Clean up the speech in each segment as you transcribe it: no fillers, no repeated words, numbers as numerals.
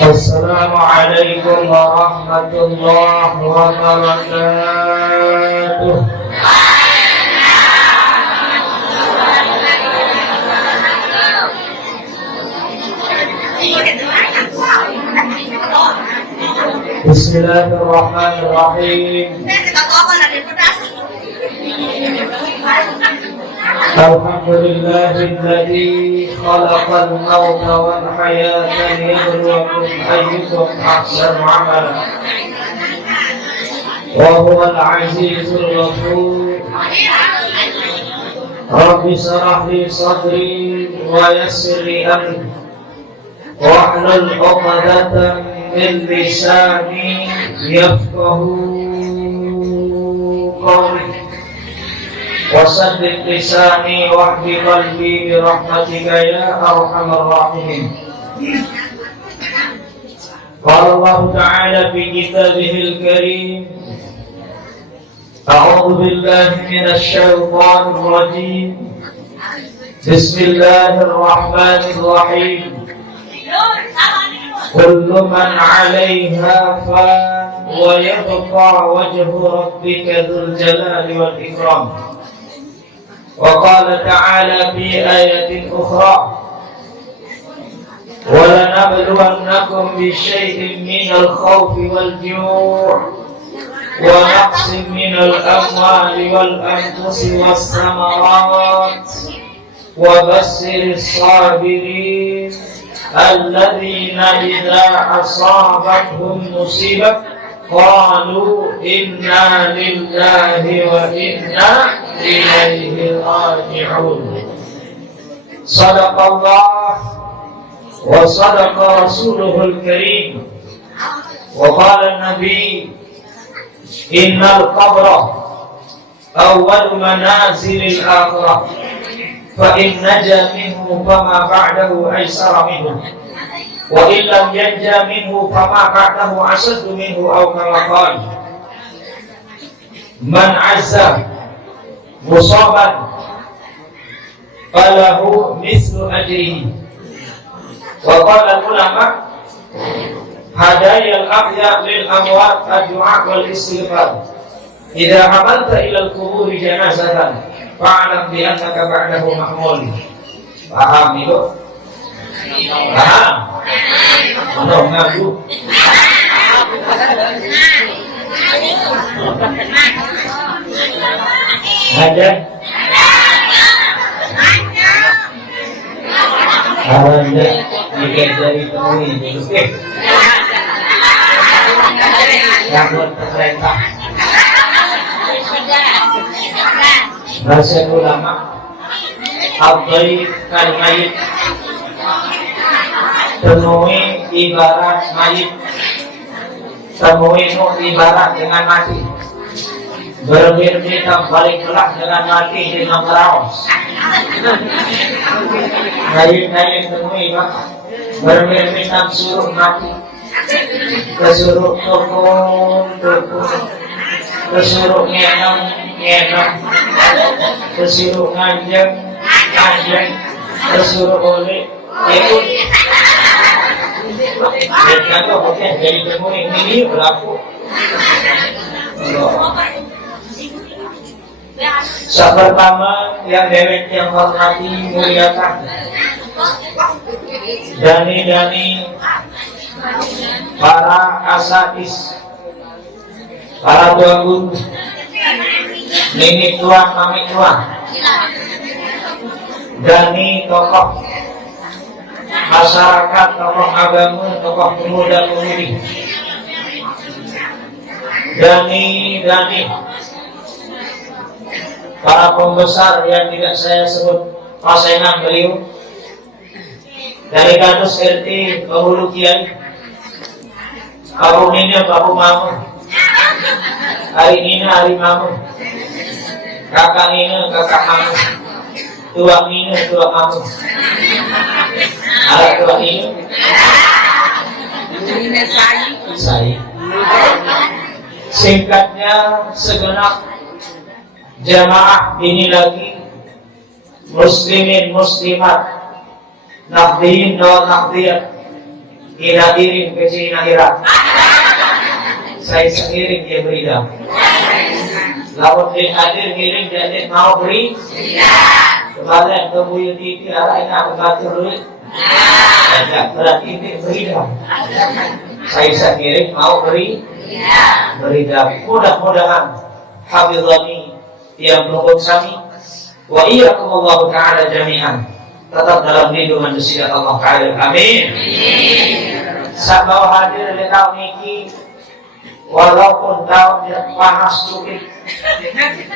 Assalamualaikum warahmatullahi wabarakatuh. Bismillahirrahmanirrahim. Alhamdulillahilladzi khalaqal mauta wal hayata liyabluwakum ayyukum ahsanu amala. Wa huwal azizul ghafur. Rabbi shrah li sadri wa yassir li amri wahlul 'uqdatam min lisani yafqahu qawli. Wasaddid lisani wahdi qalbi birahmatika ya arhamar rahimin. Qala Allah Ta'ala fi kitabihil karim, A'udzu billahi minasy syaithanir rajim. Bismillahirrahmanirrahim. Kullu man 'alaiha fan wa yabqa wajhu rabbika dzul jalali wal ikram. وقال تعالى في آية أخرى ولنبلونكم بشيء من الخوف والجوع ونقص من الأموال والأنفس والثمرات وبشر الصابرين الذين إذا أصابتهم مصيبة قالوا إنا لله وإنا إليه راجعون. صدق الله وصدق رسوله الكريم. وقال النبي إن القبر أول منازل الآخرة فإن نجا منه فما بعده أيسر منه وإن لم ينجى منه فما بعده أشد منه أو كما قال من عز مصابا فله مثل أجره. وقال العلماء هدايا الأحياء للأموات الدعاء والاستغفار. إذا حملت إلى القبور جنازة فاعلم بأنك بعده محمول. Paham itu? Paham? Belum ngaku? Ada? Ada bikin dari temui oke. Yang buat pemerintah bahasa ulama Al-Ghaib kal-Mayit, temui ibarat mayit, temui ibarat dengan mati, berbeda balik kelak dengan mati dengan raos. Mayit temui berbeda suruh mati, kesuruh tukun, kesuruh ngenong, kesuruh nganjeng, kesuruh oleh ikut. Dan kata bukan jadi temui ini berlaku. Pertama yang dewek yang hormati muliakan dani para asatis, para tua guru, nini tuan, mami tuan, dani tokoh masyarakat, tokoh agama, tokoh pemuda-pemudi, dani para pembesar yang tidak saya sebut pasengan beliau, dari Kadus RT Bahulu Kiai, Babu Nina, Babu Mamu, Hari Nina, Hari Mamu, Kakak Nina, Kakak Mamu, Tua Nina, Tua Mamu, Alat Tua Nina, saya. Singkatnya segenap jamaah ini lagi muslimin muslimat, nahdliyin dan nahdliyat Ira iring ke Cina ira. Saya sengiring dia beri dah. Lawan dia hadir ngiring dia mau beri. Kebalik kemudian titi arah ini aku ngatur duit. Tidak berarti ini beri dah. Saya sengiring mau beri. Beri dah. Mudah-mudahan hafizani yang menunggu kami. Wa iyyakumullahu ta'ala jami'an. Tetap dalam lindungan nasihat Allah Ta'ala. Amin. Sabau hadir di tahun ini, walaupun tahunnya panas cukup,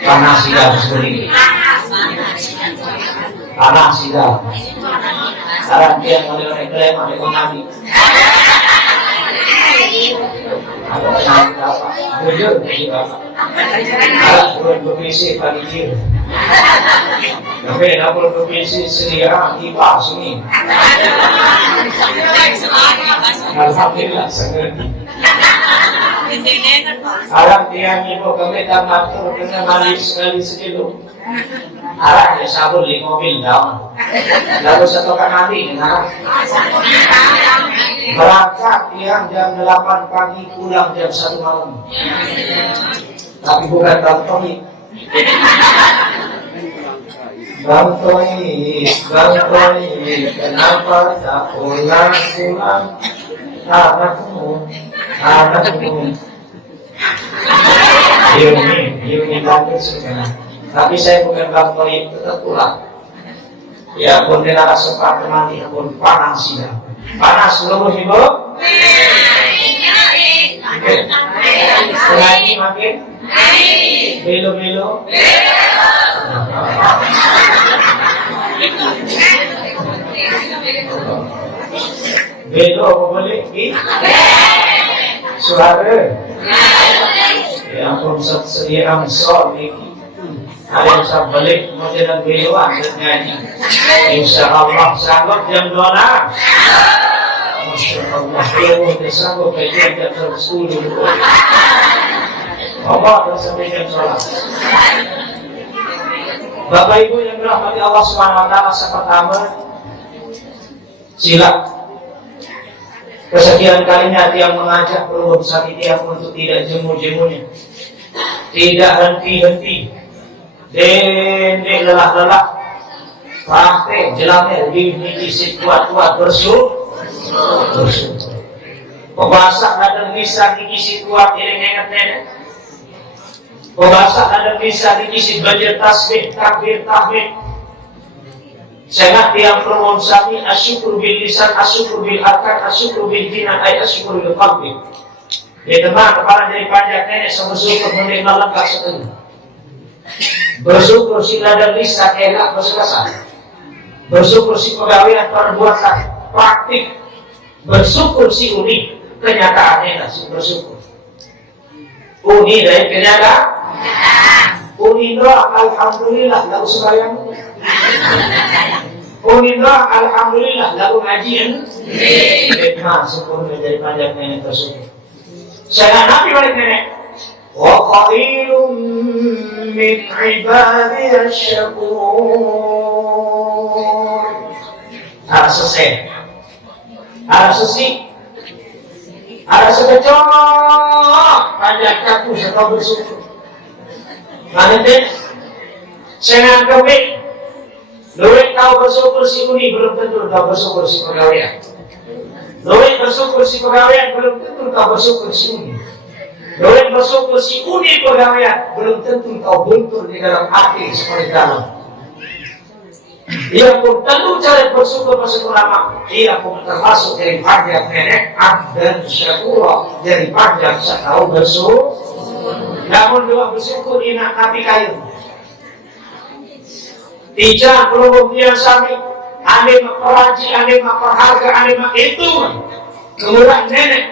panas tidak sedikit, panas tidak. Sekarang dia mulai reklaim ada ekonomi. Ada apa? Bujur dari bapak. Alat turun berpisi pagi kiri. Tapi dapur berpisi sedia kipas ini. Alhamdulillah senang. Alam dia ibu kami tak matur dengan malis sekali sekilo. Arahnya sabun di mobil daun. Lalu satu nanti berangkat yang jam 8 pagi pulang jam 1 malam. Tapi bukan Bantoi. Bantoi, kenapa tak pulang-pulang? Anakmu. Ini bangkit sebenarnya. Tapi saya bukan Bantoi, tetap pulang. Ya pun dia nak sempat mati, pun panas sih. Panas belum ibu? Lagi makin? Belo. Belo apa boleh? Suara. Ya ampun sedia amsol ini. Ada yang saya balik modern beloan nyanyi. Insya Allah sanggup jam 12. Masya Allah, dia sanggup kajian jam 10. Allah dah sampai jam sholat. Bapak Ibu yang dirahmati Allah Subhanahu Wa Taala, pertama sila. Kesekian kalinya dia mengajak perubahan sakit dia untuk tidak jemu-jemunya, tidak henti-henti, dan lelah-lelah, praktek jelasnya diisi kuat-kuat bersyukur. Pembahasan dan bisa diisi kuat ingat-ingat. Pembahasan dan bisa diisi belajar tasbih, takbir, tahmid. Sangat yang promosi asyukur bil lisan, asyukur bil arkan, asyukur bil jinan, asyukur bil qalbi. Dia teman kepala dari pajak nenek bersyukur menerima lengkap setengah. Bersyukur si ladang lisan elak bersekasa. Bersyukur si pegawaian perbuatan praktik. Bersyukur si uni kenyataannya si bersyukur. Uni dari kenyataan. Uni doa alhamdulillah lalu sembahyang. Uni doa alhamdulillah lalu ngajian. Nah, syukur menjadi panjang nenek bersyukur. Saya nabi balik nenek. Wa qalilun min ibadiy asy-syakur. Harus selesai. Ada sesi, ada sekecok, panjang kaku serta bersyukur. Nanti, saya ngagawin, luwek tahu bersyukur si uni belum tentu tahu bersyukur si pegawaian. Luwek bersyukur si pegawaian belum tentu tahu bersyukur si uni. Luwek bersyukur si uni pegawaian belum tentu tahu bentur di dalam hati seperti dalam. Ia pun tentu cara bersyukur lama. Ia pun termasuk dari panjang nenek dan syukur dari panjang setahun bersyukur. Namun dua bersyukur inak tapi kayu. Tiga perumpuan sami, ane memperaji, ane memperharga, ane itu kemurahan nenek.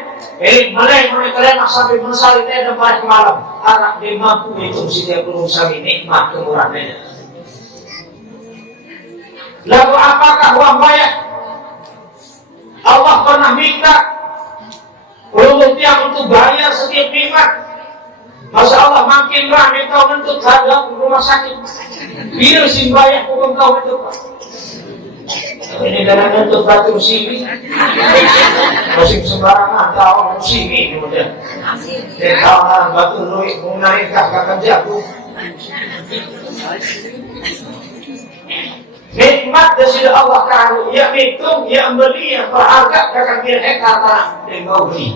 Mulai kalian sampai menyesali dan balik malam. Anak dia mampu itu setiap perumpuan sami nikmat kemurahan nenek. Lalu apakah uang bayar? Allah pernah minta ulumnya untuk bayar setiap nikmat. Masa Allah makin ramai kau untuk harga rumah sakit. Biar sih bayar hukum kau itu. Ini dengan untuk batu sini, masih sembarangan tahu sini kemudian. Kalau batu luik mengenai kakak jatuh. Nikmat dari Allah Taala, ya hitung, ya beli, yang berharga kakak hektar tanah yang kau beli.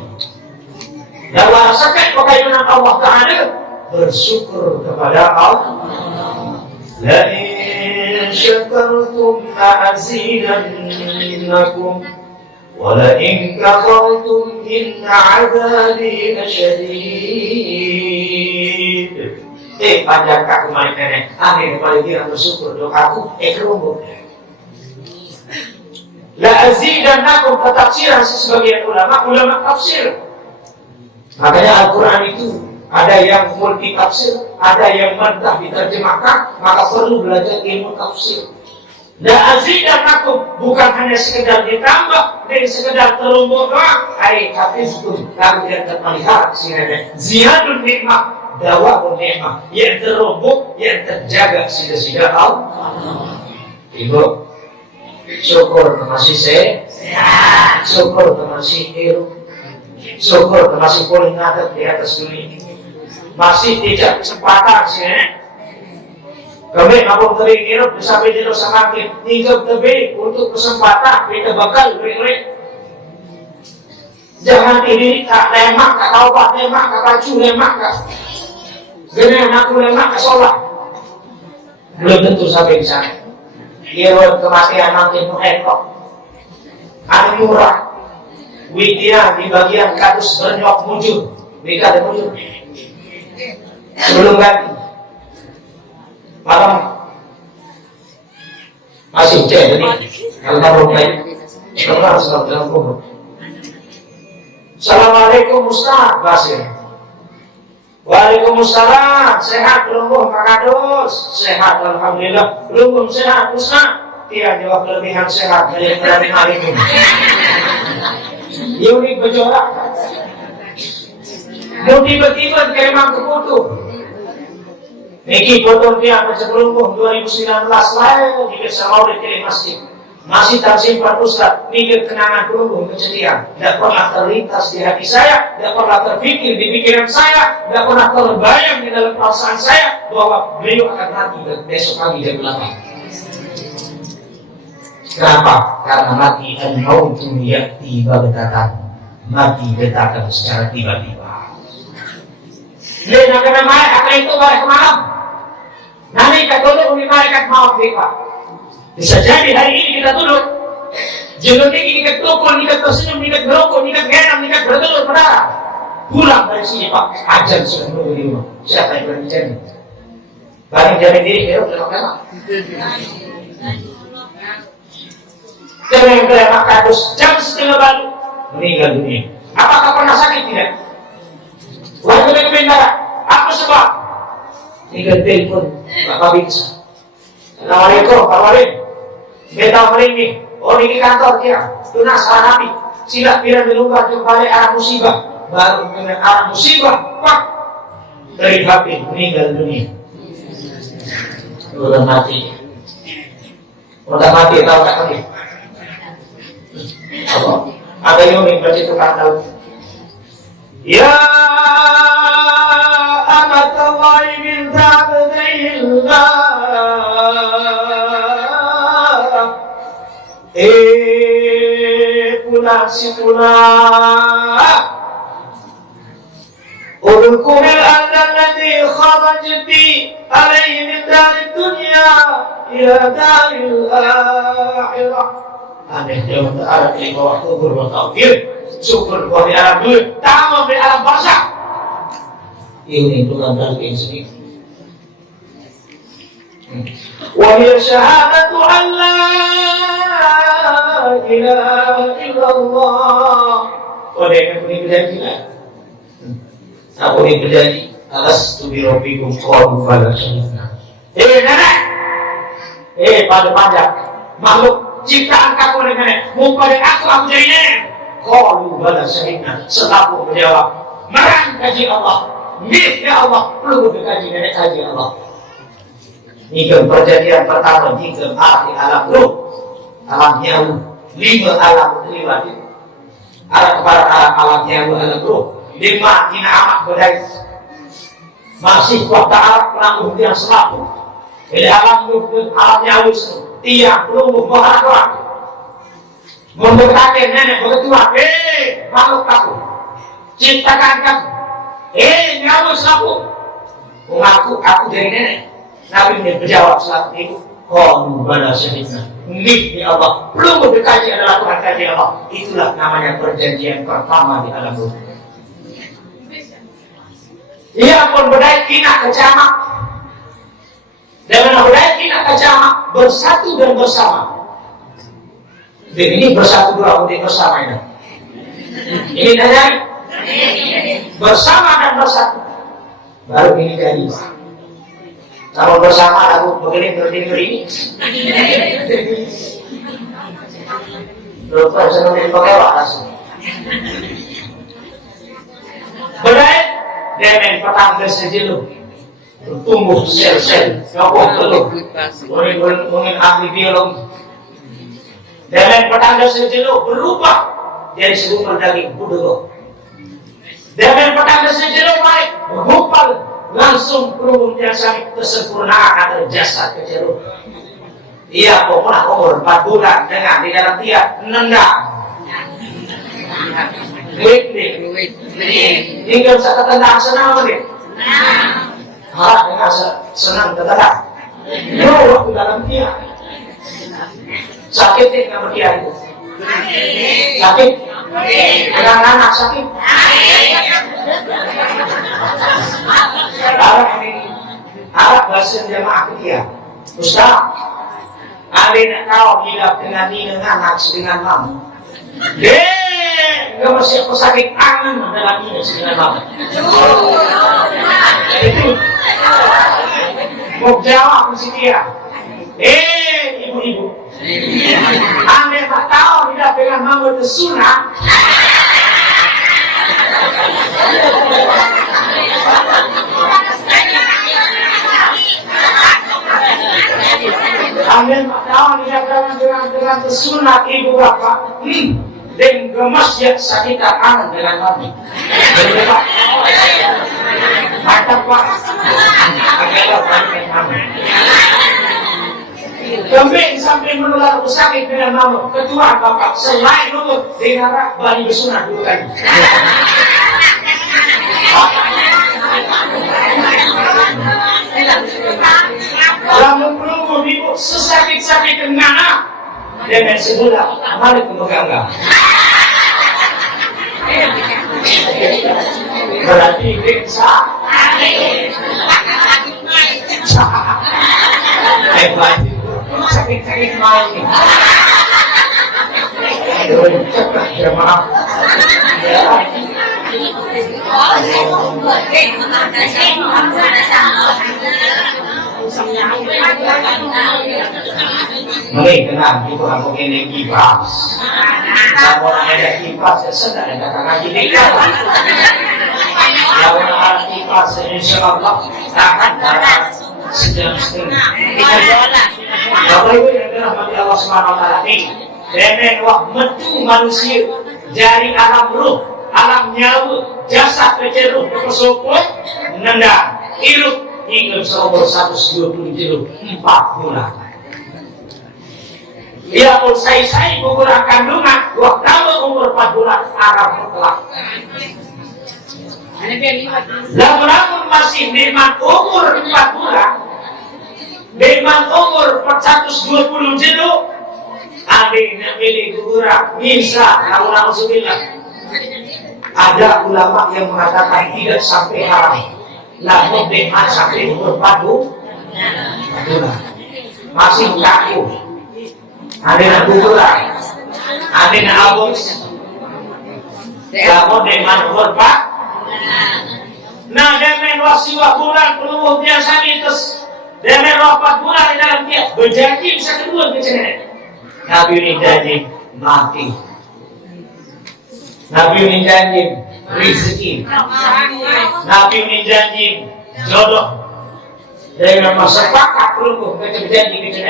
Dan rasakan kekayaan Allah Taala, bersyukur kepada Allah. La in syakartum la'azidannakum wa la in kafartum inna 'adzabi lasyadid. Panjang kaku main nenek, aneh kembali dia bersyukur doaku, kerumbu. La azidannakum tafsiran sebagian ulama tafsir. Makanya Al-Quran itu ada yang multi tafsir, ada yang mentah diterjemahkan, maka perlu belajar ilmu tafsir. La azidannakum bukan hanya sekedar ditambah dan sekedar terumbu doang. Hafiztum, kamu tidak terlihat si nenek. Ziyadun nikmat. Dawa nikmat yang terubuk, yang terjaga sida-sida Allah. Ibu, syukur masih sehat, syukur masih hidup, syukur masih boleh ngadep di atas dunia ini, masih tidak kesempatan sih. Kami ngapung teri hidup sampai di dosa makin tinggal tebe untuk kesempatan kita bakal beri. Jangan ini tak lemak, tak tahu pak lemak, tak baju lemak, tak. Dengan aku lemak ke sholat belum tentu sampai di sana. Irwan kematian nanti mengetok anu murah widya di bagian katus bernyok muncul wika ada muncul sebelum ganti malam masih jadi kalau belum baik sekarang sedang dalam kubur. Assalamualaikum Ustaz Basir. Waalaikumsalam, sehat belum Pak Kadus? Sehat alhamdulillah. Belum sehat Ustaz? Dia jawab kelebihan sehat dari hari ini. Yuni berjorak. Mau tiba-tiba kemang kebutuh. Niki foto dia sebelum 2019 lalu di Desa Maulid di masjid. Masih tersimpan Ustaz, mikir kenangan dulu kejadian. Tidak pernah terlintas di hati saya, tidak pernah terpikir di pikiran saya, tidak pernah terbayang di dalam perasaan saya bahwa beliau akan mati besok pagi jam 8. Kenapa? Karena mati al-mautu ya'ti baghtatan. Mati datang secara tiba-tiba. Lena kena mai akan itu balik malam. Nanti katulung di malaikat maut Pak. Bisa jadi hari ini kita duduk jangan tinggi, ikat tukul, ikat tersenyum, ikat berokok, ikat genam, ikat bertelur berdarah. Pulang dari sini Pak, ajar sudah menunggu di rumah. Siapa yang berbicara? Balik dari diri, belok-belok. Jangan yang kelihatan kados, jam setengah baru meninggal dunia. Apakah pernah sakit? Tidak. Warga darah, apa sebab? Tinggal telepon, Bapak bisa. Assalamualaikum, Pak Walid. Beta meringin, ini kantor dia, tunas Nabi. Sila bila menunggu kembali arah musibah, baru dengan arah musibah, pak dari HP meninggal dunia. Udah mati, tahu tak lagi? Apa? Ada yang baca tukang tahu. Ya amatallahi min ta'budillah. Pulang si pulang Udhkuril andan ladhi kharajti alaihi min dari dunia ila daril akhirah. Aneh jauh Arab di bawah kubur wa tawfir. Syukur di alam dulu, tamu di alam barzakh. Ini tulang daging sedikit. Wa hiya syahadatu an la ilaha illallah. Oh, dia punya berjanji lah. Aku ini berjanji alas tu birobikum qalu bala syahidna. Nenek, pada panjang makhluk ciptaan kamu nenek, mau pada aku jadi nenek. Qalu bala syahidna. Setelah aku menjawab, merang kaji Allah, ya Allah, perlu dikaji nenek kaji Allah. Ini perjanjian pertama di alam ruh. alam nyawa, 5 alam terlibat. Alam nyawa, alam ruh, 5 tina amat badai. Masih waktu alam penanggung yang selalu. Jadi alam ruh, alam nyawa, tiang, lumbuh, bahara. Memberkati nenek berketua, makhluk kamu, ciptakan kamu, nyawa selalu. Mengaku aku dari nenek. Nabi menjawab saat itu, qalu bala syahidna. Ya Allah, belum berdekaji adalah Tuhan kaji Allah. Itulah namanya perjanjian pertama di alam ruh. Ia pun berdaya kina kejamak. Dengan berdaya kina kejamak bersatu dan bersama. Dan ini bersatu dua untuk bersama ini. Ini tanya bersama dan bersatu. Baru ini jadi. Kalau bersama aku begini berdiri. Lupa sebelum dipakai langsung. Bedai dengan petang sejelu tumbuh sel-sel, ngapok telur. Mungkin ahli biologi. Dengan petang sejelu berubah jadi segumpal daging budego. Dengan petang sejelu baik bergumpal. Langsung berhubung jasad kesempurnaan atau jasad keceruk. Ia pokoknya umur 4 bulan dengan di dalam dia nendang. Tinggal saya tendang senang nih. Harap dengan senang tendang. Waktu dalam dia sakit dengan dia itu. Sakit. Dengan anak sakit. Harap bahasa jamaah dia. Ustaz, ada nak tahu hidup dengan ini dengan anak dengan mama. Enggak masih aku sakit tangan dalam ini dengan mama. Itu mau jawab mesti dia. Ibu-ibu. Anda tak tahu hidup dengan mama itu sunnah. Anda tak tahu dengan sunat ibu bapak, dan gemas ya sakit anak dengan mami. Mantap pak. Kambing sampai menular sakit dengan mama. Ketua bapak selain lutut dengan bali bersunat dulu lagi. Lalu perlu ibu sesakit-sakit dengan dengan sebelah balik memegang. Berarti bisa. Sakit-sakit main. Aduh, cepat ya maaf. Mungkin kenal itu aku ini kipas. Kalau ada kipas sedang ada ngaji dekat. Kalau ada kipas insyaallah akan dapat sedang-sedang. Bapak Ibu yang dirahmati Allah Subhanahu wa taala ini, dengan wah metu manusia dari alam ruh, alam nyawa, jasad keceruk kesopot, nendang, iruk hingga seumur 120 kilo 4 bulan. Ia pun saya mengulang kandungan waktu umur 4 bulan Arab mutlak. Namun masih memang umur 4 bulan, memang umur 420 kilo, ada yang pilih kurang, bisa alhamdulillah. Ada ulama yang mengatakan tidak sampai haram. Namun memang sampai umur 4 bulan. Masih kaku. Ada yang kurang. Ada yang abos. Namun memang umur 4. Nah, dengan wasiwa bulan peluang biasa itu. Dengan 4 bulan di dalam dia berjanji bisa kedua kecil. Nabi ini janji mati. Nabi ini janji rezeki. Nabi ini janji jodoh. Dengan masa sepakat peluang kecil janji kecil.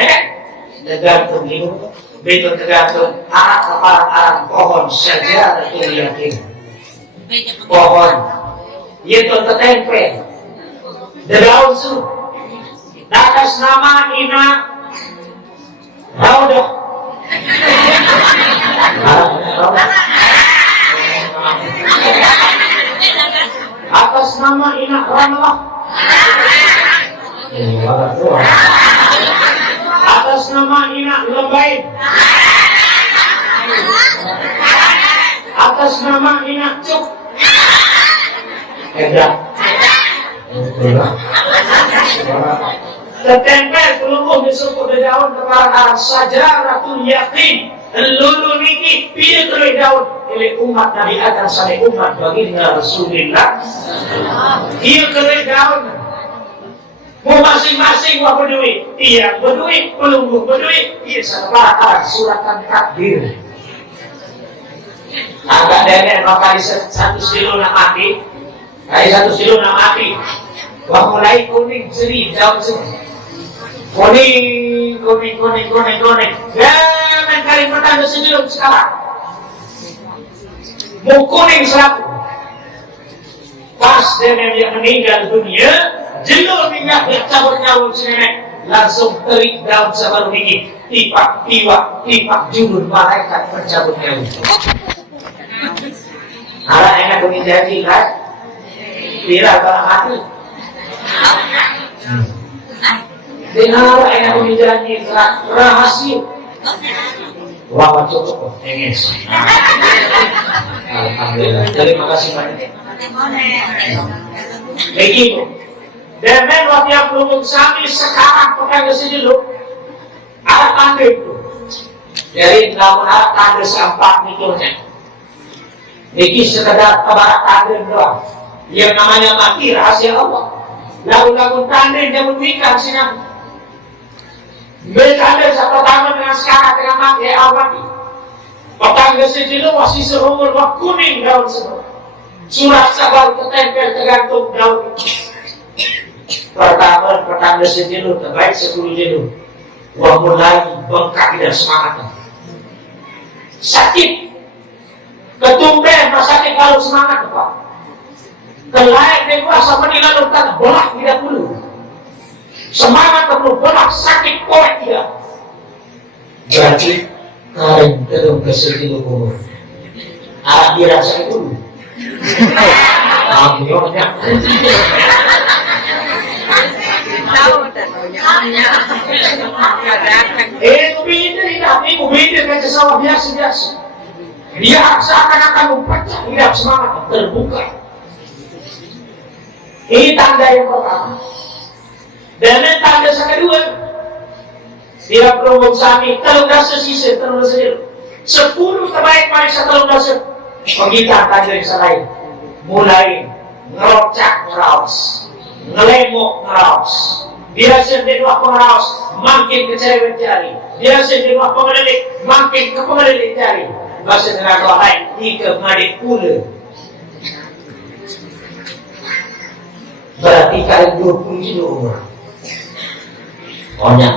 Tergantung hidup Betul tergantung arah pohon saja itu yakin. Pohon itu tertempel daun su atas nama ina raudah atas nama ina ramlah atas nama ina lebain atas nama ina cuk tertempel pelungguh disebut di daun kepada sajaratul yakin lulu niki pilih dari daun oleh umat Nabi Adam sampai umat baginda Rasulullah iya dari daun mau masing-masing wah berdui iya berdui pelungguh berdui iya sama suratan takdir agak nenek maka satu silo nak mati dari satu silo nak mati wah mulai kuning seri daun semua kuning jangan kali pertanda sejuluk sekarang mau kuning selaku pas dia meninggal dunia jelur minyak yang cabur nyawa nenek langsung terik daun sabaru dingin tipak judul malaikat pencabut nyawa ala enak kuning jadi kan tidak kalau mati dengar enak menjadi rahasia. Wah, cukup. Enges. Alhamdulillah. Terima kasih banyak. Begitu. Dan waktu yang belum sampai sekarang pegang sini dulu. Ada tanda itu. Jadi namun ada tanda seempat mikirnya. Ini sekedar kabar tanda doang. Yang namanya mati rahasia Allah. Lagu-lagu tanda yang memberikan sinar. Bertanda pertama dengan sekarang dengan mati awati. Petangga sejenuh masih seumur kuning daun semua. Surat sabar tertempel tergantung daun. Pertama petangga sejenuh terbaik 10 jenuh. Wah mulai bengkak dan semangat. Sakit. Ketumben sakit kalau semangat Pak. Kelaik dia kuasa menilai tanah bolak tidak dulu. Semangat perlu bolak sakit korek tidak. Berarti karen terung kesedih umur. Arah dirasa itu. Ambilnya. Ubin tidak, ubin dengan sesama biasa. Dia seakan-akan memecah hidup semangat terbuka. Ini tanda yang pertama. Dan tanda yang kedua, tidak perlu sami kalau dasar sisa terus saja. 10 terbaik manusia kalau dasar. Kita tanda yang lain. Mulai ngerocak ngeraos, ngelemok ngeraos. Biasa di luar pengeraos, makin ke cewek jari. Biasa di luar pengelilik, makin ke pengelilik jari. Bahasa dengan doa lain, ika ngadik pula. Berarti kalian 20 kilo umur. Banyak.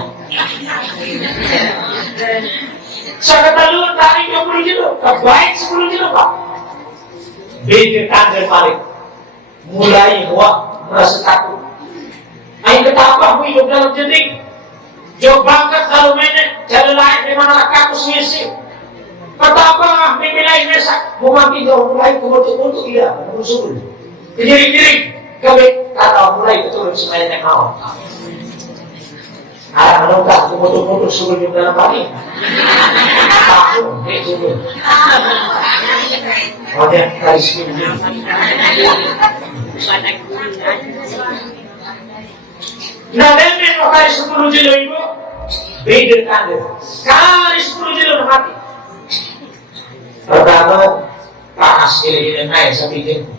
Saya kata lu tarik 20 kilo, kebaik 10 kilo Pak. Beda tanggal balik. Mulai wah merasa takut. Ayo ketapa hidup dalam jendik. Jauh bangkat kalau menek, jalan lain di mana kakus ngisi. Ketapa memilai mesak, mau makin jauh mulai kemudian iya, musuh. Kejering-jering, kami kata mulai betul semuanya awal. Arah menungkah kemudian sebelum dalam balik. Aku, itu. Ada kali sebelumnya. Nah, dan kali 10 kilo itu beda tanda. Kali 10 kilo mati. Pertama panas gila-gila naik sampai jengku.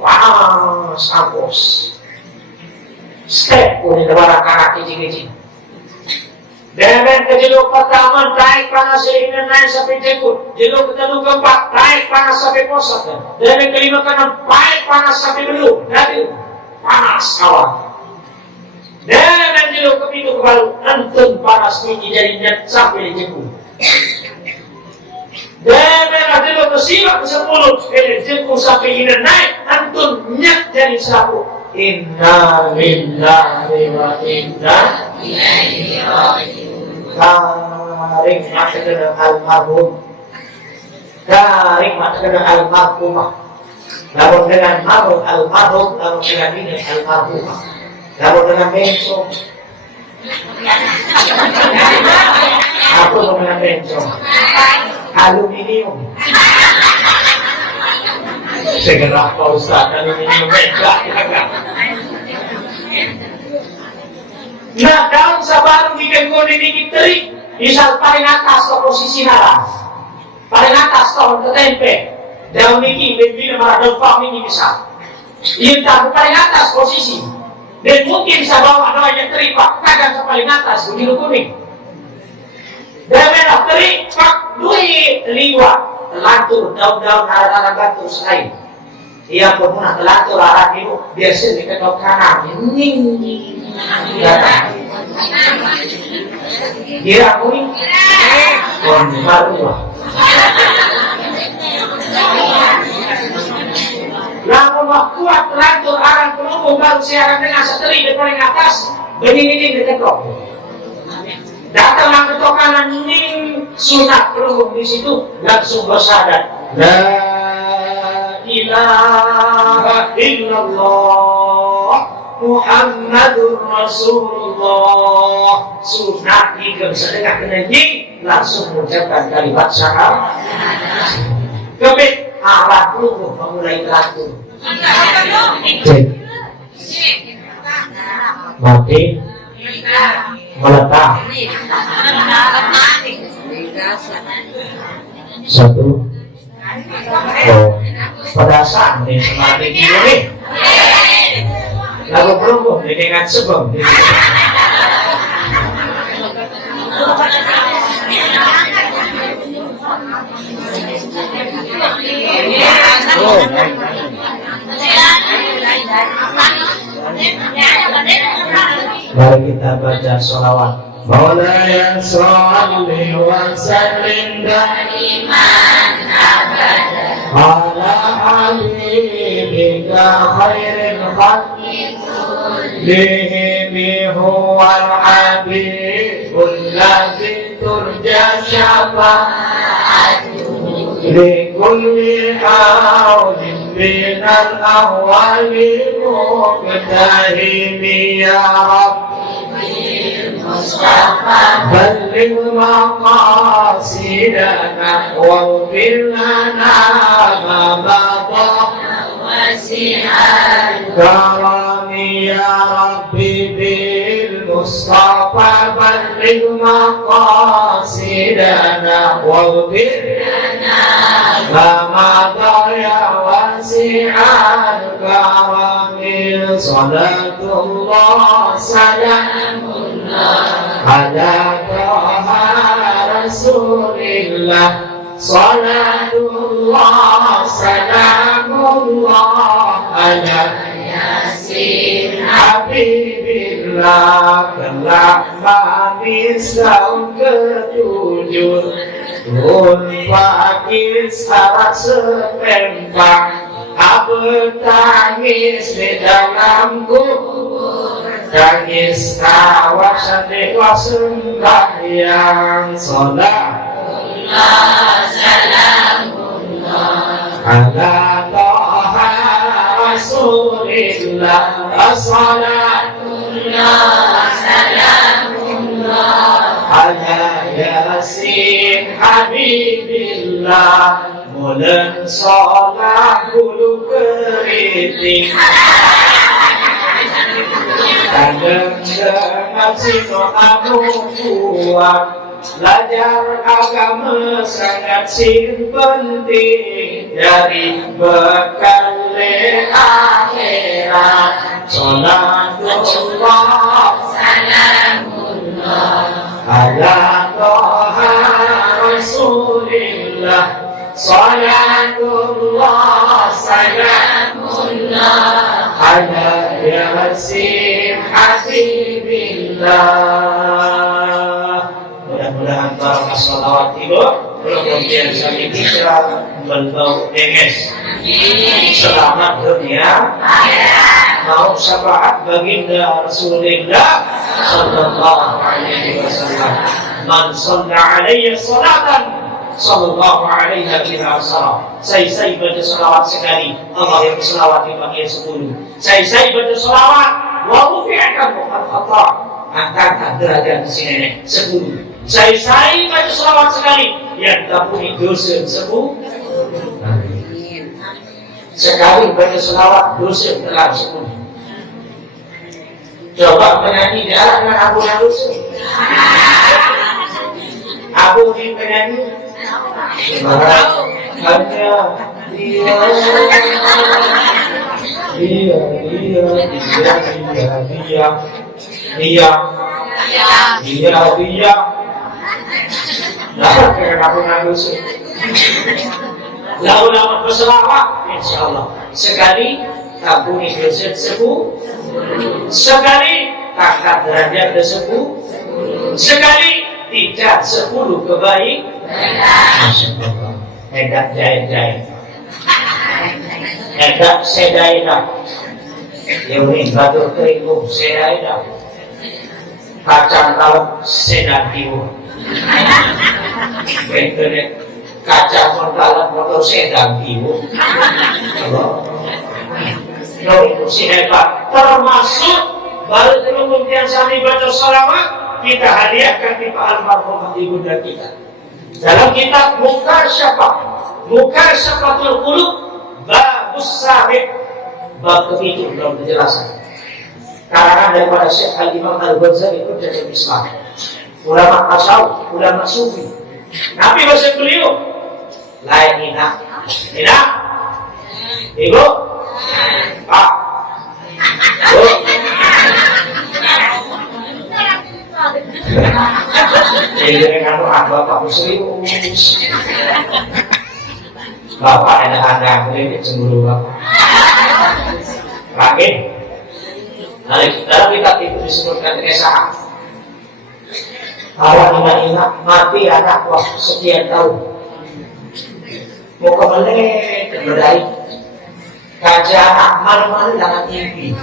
Panas kampus. Step pun di depan kanak kecil-kecil. Dan kejeluk pertama naik panas gila-gila naik sampai jengku. Jeluk kedua keempat naik panas sampai posat. Dan kelima keenam naik panas sampai dulu. Jadi panas awal. Dan jeluk kepitu kebalu entun panas tinggi jadinya sampai di jengku. Deme adilo bersimak ke-10 jengku sampai ini naik antun nyak jadi sapu. Inna lillahi wa inna ilaihi raji'un. Tarik mata kena almarhum, tarik mata kena almarhumah. Namun dengan marhum almarhum, namun dengan ini almarhumah. Namun dengan bencong. Apa dengan bencong? Aluminium. Segera Pak Ustaz, aluminium enggak. Nah, daun sabaru bikin kode dikit terik, misal paling atas ke posisi nara, paling atas tahun ke tempe, daun ini lebih nama daun pam ini misal, ini tahu paling atas posisi, dan mungkin bisa bawa ada yang terik pak, kadang ke paling atas begitu kuning, dan merah terik pak duit liwa, telatur daun-daun arah-arah batu selain. Ia pun pernah telatur arah itu biasa diketok kanan, ini. Kira kuning, baru lah. Lalu kuat telatur arah peluru baru siaran dengan seteri di paling atas, begini diketok. Datang yang ketok kanan ini sunat peluru di situ langsung bersadar. La ilaha illallah Muhammadur Rasulullah. Sunat jika sedekah kena nying langsung mengucapkan kalimat syahadat. Kebet arah peluru memulai telatur. Mati meletak. Satu. Pedasan nih semati ini. Lalu peluru dengan sebelum. Mari kita baca sholawat. Maulaya sholli wa sallim daiman abadan ala habibika khairil khalqi kullihim huwal habibul ladzi turja syafa'atuhu likulli hawlin minal ahwali muqtahimi ya Rabbi بلغ مقاصدنا واغفر لنا ما مضى وسع الكرم يا ربي بالمصطفى بلغ مقاصدنا واغفر لنا ما مضى يا واسع الكرم صلاة الله سلام على طه رسول الله صلاة الله سلام الله على ياسين حبيب الله kelama misal ketujuh Nun pakis harap sepempak Apa tangis di dalam kubur Tangis kawasan dewa sembahyang Salatullah salamullah Ala Taha Rasulillah Salatullah salamullah Ala Yasin Habibillah Mulan sholat bulu keriting Kadang dengan sino anu kuat Belajar agama sangat penting Dari bekal akhirat Salatullah salamullah Ala Taha Rasulillah Salatullah salamullah Ala Yasin Habibillah. Mudah-mudahan salawat itu kemudian sampai kita bentuk denges selamat dunia mau syafaat baginda Rasulullah sallallahu alaihi wasallam. Man shalla alaihi salatan sallallahu alaihi wasallam. Saya baca salawat sekali, Allah yang selawat dipanggil 10. Saya baca salawat wa rufi'akan al-khata, angkat derajat si nenek 10. Saya baca salawat sekali, yang tampuni dosa 10. Sekali baca salawat dosa telah 10. Coba menyanyi jalan dengan Abu Nalus. Abu di penyanyi hanya dia dapat dengan Abu Nalus. Lalu berselawat insyaallah sekali tampuni dosa 10, sekali angkat derajat 10, sekali tidak 10 kebaik. Masyaallah. Edak jahit-jahit. Edak sedaida. Yang batur keriku sedaida. Kacang talep sedang tiwur. Betul. Kacang talep motor sedang tiwur. Allah. Itu si hebat. Termasuk baru kemudian kami baca salawat, kita hadiahkan di almarhumah ibunda kita. Dalam kitab Mukasyafatul Qulub Babus Sahih, bab itu dalam penjelasan. Karena daripada Syekh Al-Imam Al-Ghazali itu dari Islam, ulama tasawuf, ulama sufi. Nabi bahasa beliau, lain ina, ibu, pak, bu. Jadi dengan bapak serius. Bapak ada ini cemburu bapak. Lagi, dalam kitab itu disebutkan kisah. Awal ingat mati anak waktu sekian tahun. Mau kembali berdaya. Kajian anak malam-malam jangan mimpi.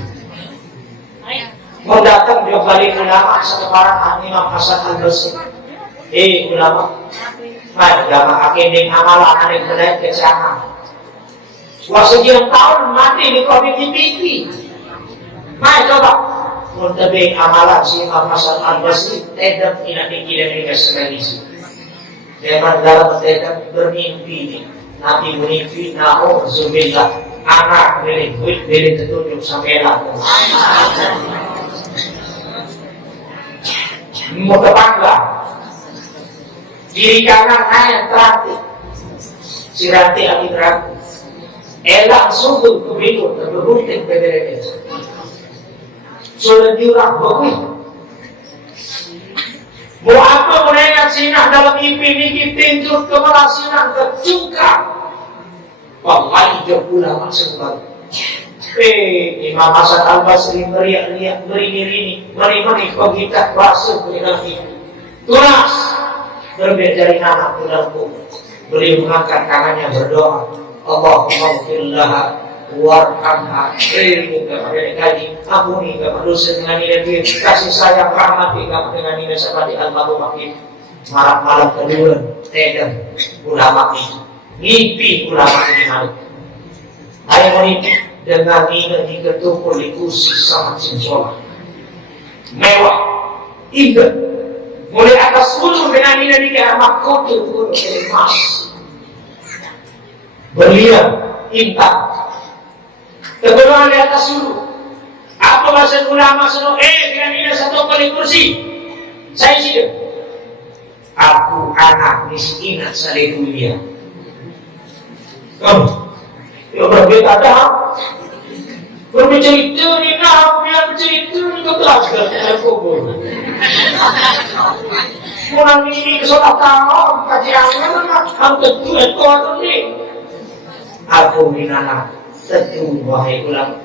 Mau datang dia balik ulama sekarang Imam Hasan Al-Basri. Ulama. Mari ulama akhirnya amalan ada berdaya kecelakaan. Wah sekian tahun mati di COVID-19. Mari coba. Muntabik amalan si Imam Hasan Al-Basri tidak dikira-kira sekali. Memang dalam tidak bermimpi. Nabi bermimpi, na'udzubillah. Anak milik ketunjuk sampai laku. Mau tetangga kiri kanan ayat terakhir si ranti lagi terakhir elak sungguh kebidur terberunting PDRS sudah diurang bagus mau apa menengah sinah dalam mimpi tinjur kepala sinah kecungkap wallahi jauh ulama sebentar. Imam Hasan Al-Basri meriak-riak, meri-meri kita masuk ke dalam itu. Tunas berbeda dari anak dalam kubur. Beliau mengangkat tangannya berdoa, Allahumma gfirlaha warhamha, ilmu kepada kaji, ampuni kepada dosa dengan ini, kasih sayang rahmati kepada dengan ini seperti almarhumah itu. Malam-malam kedua, tidak ulama ini, mimpi ulama ini malam. Ayo mimpi. Dengan ini ketumpul di kursi sangat sensual, mewah, indah. Mulai atas gunung dengan ini ke mahkota gunung emas, berlian, intan. Kedua di atas gunung. Apa bahasa ulama suruh? Dengan ini satu kali kursi. Saya sih. Aku anak miskin asal dunia. Kamu, ya berbeda dah. Berbicara ni nak, biar bercerita ni kau telah segala kubur. Orang ini kesolah tahu, kajiannya nak hampir tuan kau ni. Aku minana, tentu wahai ulang.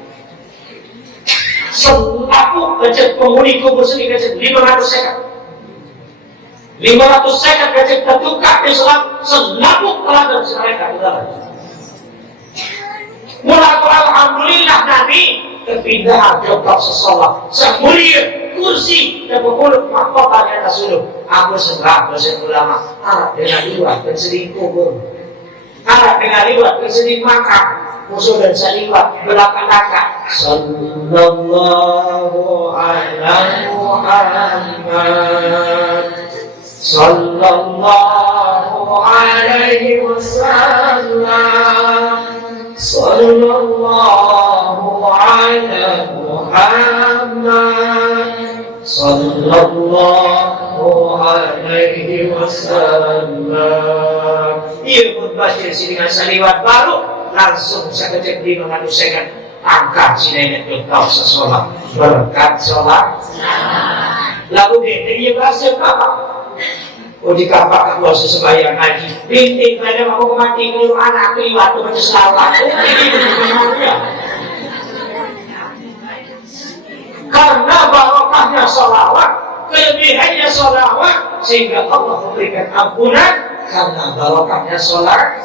Aku baca penghuni kubur sendiri baca 500 sekat. 500 second kecil tertukar Islam selapuk teladan mereka di dalam. Mulai alhamdulillah Nabi kepindahan jokap sesolah semulia kursi dan berpuluh mahkota di atas suluk. Aku sebab dosen ulama Arab dengan liwat dan sedih kubur, Arab dengan liwat dan sedih makan musuh dan saliwat belakang-belakang. Sallallahu alaihi Muhammad, sallallahu alaihi wasallam, sallallahu alaihi Muhammad, sallallahu alaihi wasallam. Ia pun baca dengan saliwat baru langsung sekejap di memanusiakan angkat si nenek berkau sesolah berkat sholat. Lalu dia bahasa apa? Oh di kapak aku sesembahyang ngaji bintik ada aku mati kalau anak keliwat tu macam salah karena barokahnya sholawat, kelebihannya sholawat sehingga Allah memberikan ampunan karena barokahnya sholat.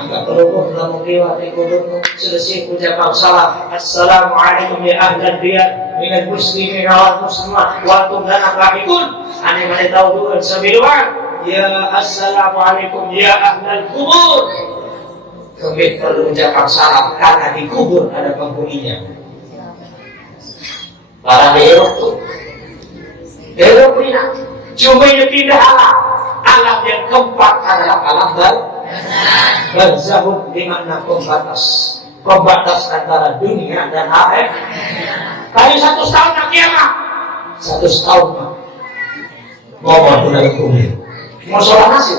Maka perlu dalam lewat ikut selesai ucapan salam. Assalamualaikum ya ahlal diyar minal muslimin wal muslimat wa antum lana rahibun. Ane mana tahu dulu sebiluan. Ya assalamualaikum ya ahlal kubur. Kami perlu ucapan salam karena di kubur ada penghuninya. Para Eropa tu, Eropa ini cuma yang pindah alam. Alam yang keempat adalah alam barzakh di mana pembatas antara dunia dan akhirat. Kali 1 tahun nak kiamat, 100 tahun mau dalam bumi, mau sholat nasib,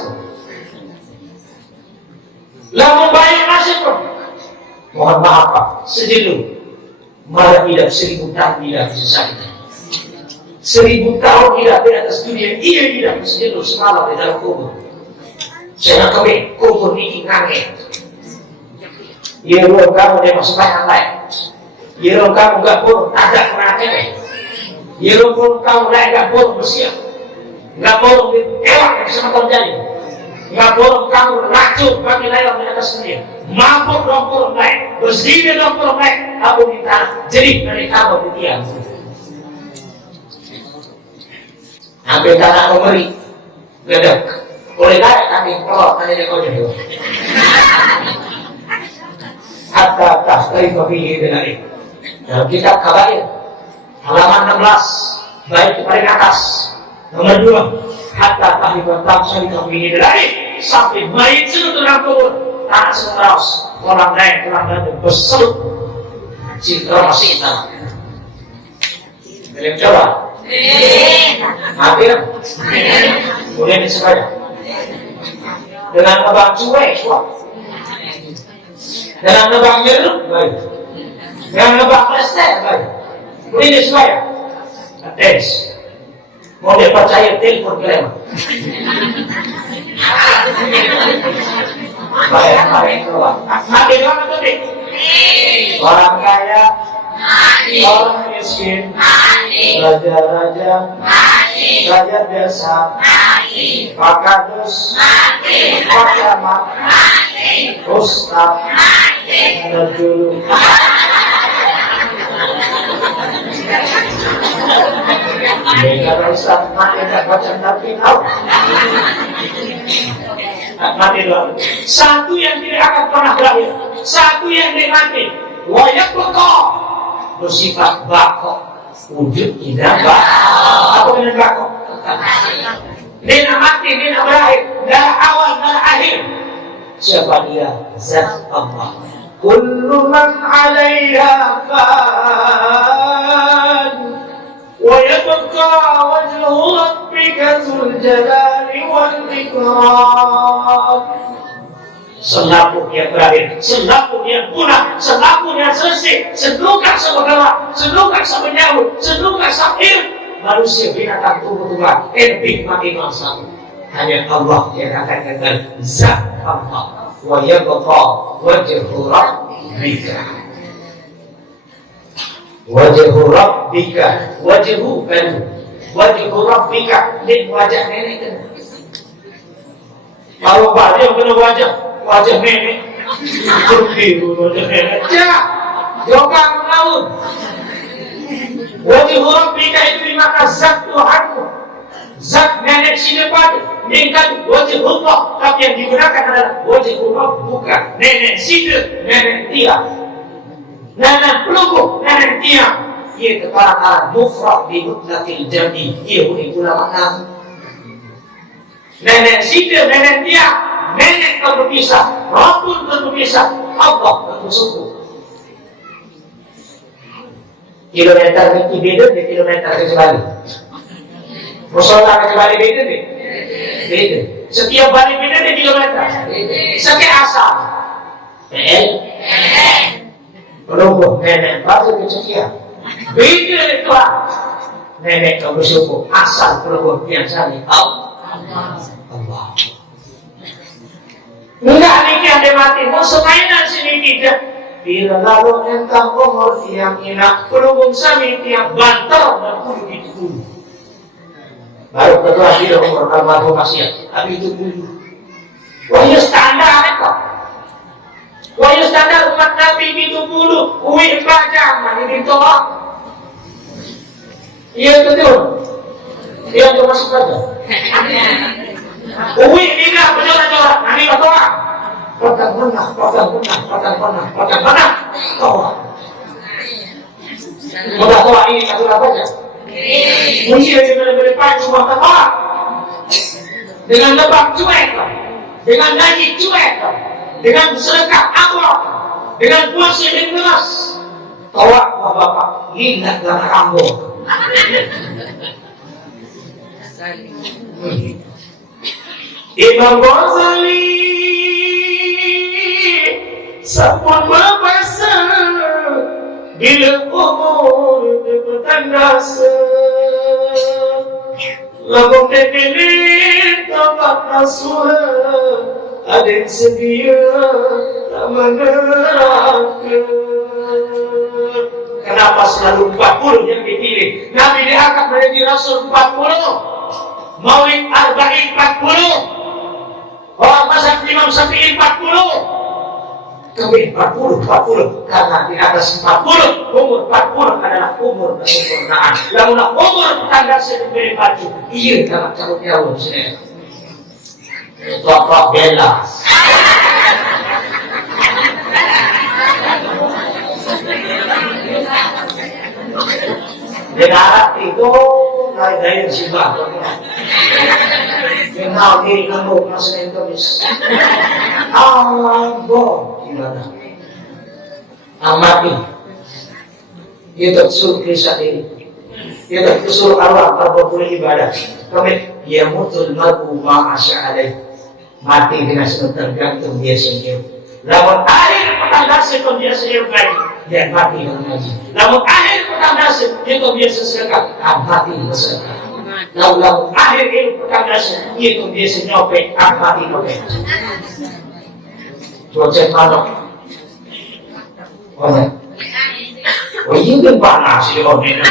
lah membayar nasib pun. Mohon maaf Pak, sejenuh malah tidak 1000 tahun tidak selesai. 1000 tahun tidak di atas dunia, ia tidak sejenuh semalam di dalam kubur. Saya kami kubur ini nangis. Ya lu kamu dia masuk yang lain. Ya lu kamu gak pun ada kena kene. Ya lu pun kamu lain gak pun bersiap. Gak pun ewak yang sama terjadi. Gak pun kamu racun bagi layar di atas dunia. Mampu dong pun lain. Bersini dong pun lain. Aku minta jadi dari kamu di tiang. Hampir tanah memberi gedek. Boleh tak kami kalau tanya dia kau jadi. Hatta tahtaif fihi bilari. Dalam kitab Kabair halaman 16 baik di paling atas nomor 2 hatta tahtaif fihi bilari sampai mayit seluruh dalam kubur tanah seteros orang lain telah dan berselut cinta masih tanah. Boleh coba? Hampir? Boleh disebut dengan nebak cuek kuat, dengan nebak jeruk baik, dengan nebak lester baik. Ini semuanya tes. Mau dia percaya telepon kelema. Baik keluar. Mati mana tadi? Orang kaya, orang miskin, raja-raja, raja biasa, Pak Kadus, Pak Camat, Ustaz, Najul. Kalau Ustaz mati tak baca tapi tahu. Mati dua. Satu yang tidak akan pernah berakhir, satu yang nikmati. Wayak bekok, bersifat bakok, wujud tidak bakok. Apa benar bakok? Dia mati, dia berakhir, dari awal, dari akhir. Siapa dia? Zat Allah. Kullu man 'alaiha fan wa yabqa wajhu rabbika dzul jalali wal ikram. Selaku dia berakhir, selaku dia punah, selaku dia selesai, selukas saudara, selukas menyambut, selukas akhir. Manusia binatang tumbuh-tumbuhan mati masa. Hanya Allah yang akan kekal. Zat Allah wa yabqa wajhu rabbika. Wajhu rabbika, wajhu kan wajah rabbika, di wajah nenek kan. Kalau wajah kena wajah nenek, biru wajah nenek. Ya, juga laut. Wajah rabbika itu dimakan zat Tuhanmu, zat nenek si depan. Dengan wajah Allah, tapi yang digunakan adalah wajah Allah bukan nenek sida, nenek dia, nenek pelukuk, nenek dia. Ia keparaan mufrad di mutlatil jami. Ia boleh ulama nak. Nenek sida, nenek dia, nenek tak berpisah, Rabbul tak berpisah, Allah tak bersuku. Kilometer ini beda di kilometer kecuali. Musola kecuali beda deh. Beda. Setiap balik beda di kilometer. Setiap asal. Pelukuk nenek batu kecil. Beda itu nenek kau bersyukur asal pelukuk yang sani Allah. Enggak ini ada mati. Mau semainan sini tidak. Bila lalu entah umur tiang ina pelukuk sami tiang bantal dan kudu itu. Baru ketua dia umur almarhum maksiat, tapi itu dulu. Wahyu standar apa? Wahyu standar umat Nabi itu dulu. Uwi pajang, ini ditolak. Iya betul. Dia termasuk pajang. Uwi tidak berjorak-jorak, nanti bertolak. Potong pernah. Tolak. Mudah tolak ini aturan pajang. Kunci dari berbeda cuma tolak dengan lebak cuek, dengan gaji cuek, dengan sedekah akhlak, dengan puasa yang keras. Tolak bapak lihat dan rambut. Imam Ghazali sabun berbahasa bila umur bertandasa labung depilih tempat nasuha ada yang sedia tak meneraka. Kenapa selalu 40 yang dipilih? Nabi diangkat menjadi Rasul 40, Maulid Arba'in 40, orang mazhab Imam Syafi'i 40. Kami 40 karena di atas 40 umur 40 adalah umur kesempurnaan. Lalu umur tanggal seberi baju iya kalau carut jauh sini. Bapak bela. Negara itu lain sibah. Kenal diri kamu masih entomis. Ambo gimana? Amati. Itu suruh kisah ini. Itu suruh Allah boleh ibadah. Kami dia mutul mar'u ma'asya'alai. Mati dengan tergantung dia sendiri. Lamun akhir petang nasib dia sendiri lagi. Dia mati dengan ngaji. Lamun akhir petang nasib itu biasa sedekah. Mati bersedekah. Lalu akhir itu perkataannya itu biasa nyopet, mati nyopet. Cuaca mana? Oh iya kan panas sih orang ini.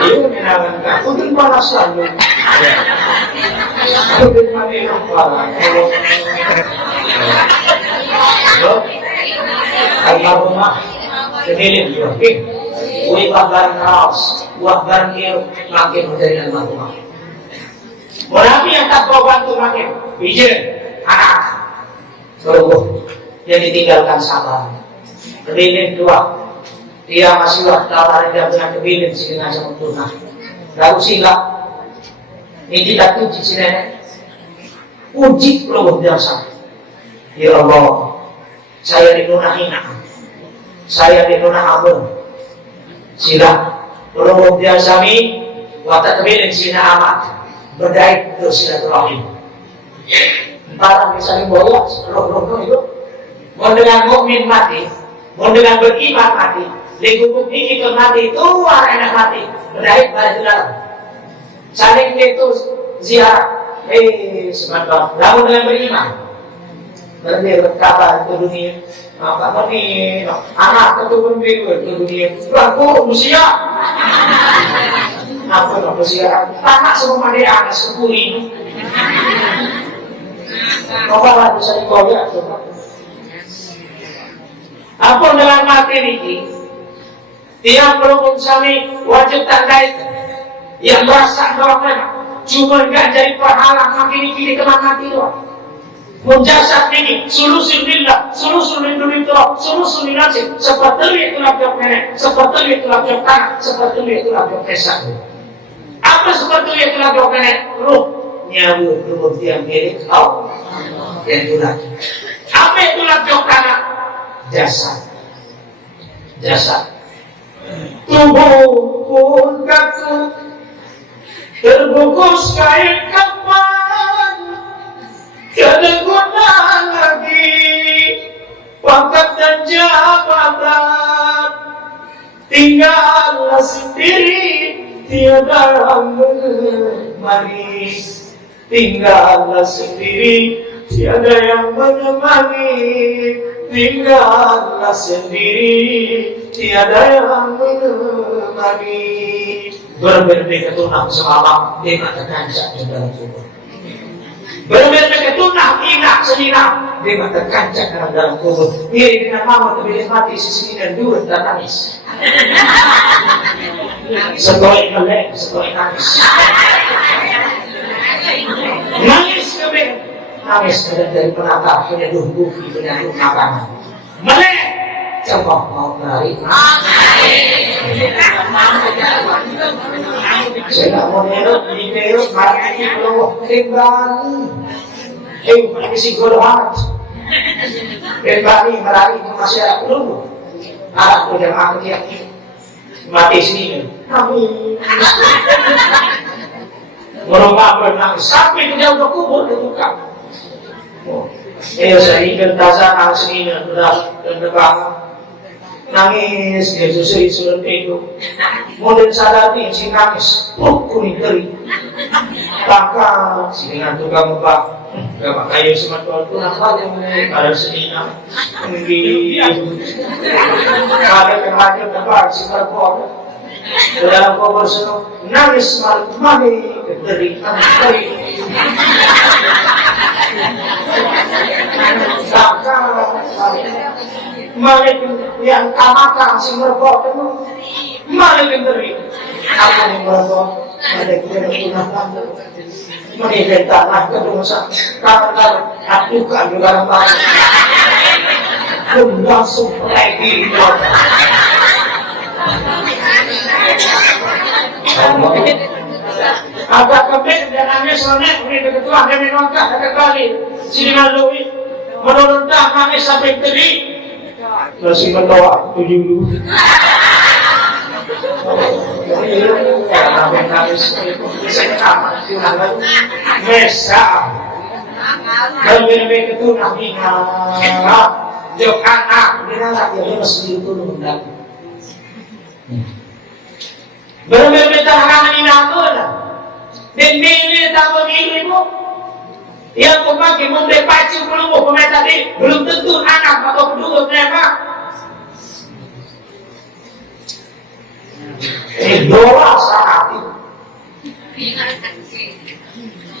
Iya menawan aku kan panas lagi. Aku kan mana panas. Almarhumah kedelin dia. Uwi barang kaos, buat barang dia makin menjadi almarhumah. Nabi yang tak kau bantu makin, bijak, anak, seluruh yang ditinggalkan sabar. Kedelin dua, dia masih waktu hari dia dengan kedelin sehingga sempurna. Lalu silap, ini tidak uji si nenek, uji luar biasa. Ya Allah, saya dinunah hina, saya dinunah abel. Sila, luar biasa mi, watak kebilin sina amat, berdait ke silaturahim. Barang misalnya bola, roh itu, mau dengan mukmin mati, mau dengan beriman mati, lingkup ini ke mati, keluar enak mati, berdait pada dalam. Saling itu ziarah, sebentar, lalu dengan beriman. Berarti kata ke dunia. Apa ni anak keturun ke dunia. Laku manusia. Apa manusia? Tanah semua dia anak sepuri. Apa bisa dikoyak? Apa dalam hati ini? Tiap belum sami wajib tandai yang merasa doakan cuma enggak jadi pahala makin ini kemana tidur. Menjasad ini sulusul billah, sulusul min dunillah, sulusul min nasib. Seperti itulah jawab nenek, seperti itulah jawab tanah, seperti itulah jawab desa. Apa seperti itulah jawab nenek? Ruh, nyawa, kemudian diri kau yang itulah. Apa itulah jawab tanah? Jasad. Jasad. Tubuh pun kaku terbungkus kain kafan, tiada guna lagi pangkat dan jabatan, tinggallah sendiri tiada yang menemani, tinggallah sendiri tiada yang menemani, tinggallah sendiri tiada yang menemani. Berbeda ketunang semalam dia mengatakan di dalam kubur. Berbeda ketunang inak seninang dia mengatakan dalam kubur. Dia dengan mama terpilih mati sisi dan dua dan nangis. Sekolah melek, sekolah nangis. Nangis kebin, nangis dari penata penyeduh buki penyeduh makanan. Melek. Coba mau lari. Saya tak mau nerut, mari belum kembali. Mereka si godohan. Kembali melari ke masyarakat dulu. Arah tu jemaah dia mati sini. Amin. Merubah bernangis sampai ke jauh kubur dibuka. Saya ingin tazah sini dan dekat. Nangis, Yesus sudah itu. Mulai sadar nih, si nangis, kuning teri. Maka, si dengan tukang mbak, gak pakai semua tuan pun apa yang ada senina, ada kemarin tempat si perempuan. Dalam kubur senang, nangis mari teri. Maka, malik yang kamaka si merpok itu malik beri apa yang merpok malik beri malik tanah kedua karena aku kan juga nampak langsung lagi agak kebet dan nangis soalnya ini ketua kami nongkak agak kali sini ngalui menurut nangis sampai teri masih mendoa tujuh dulu. Mesa, dan lebih ketunang ingat, jok anak, ingat yang masih itu mendak. Berbeda tangan ingat dan milih tak memilih yang pemakai membeli pacu belum pemain tadi belum tentu anak atau kedua mereka. Doa saat itu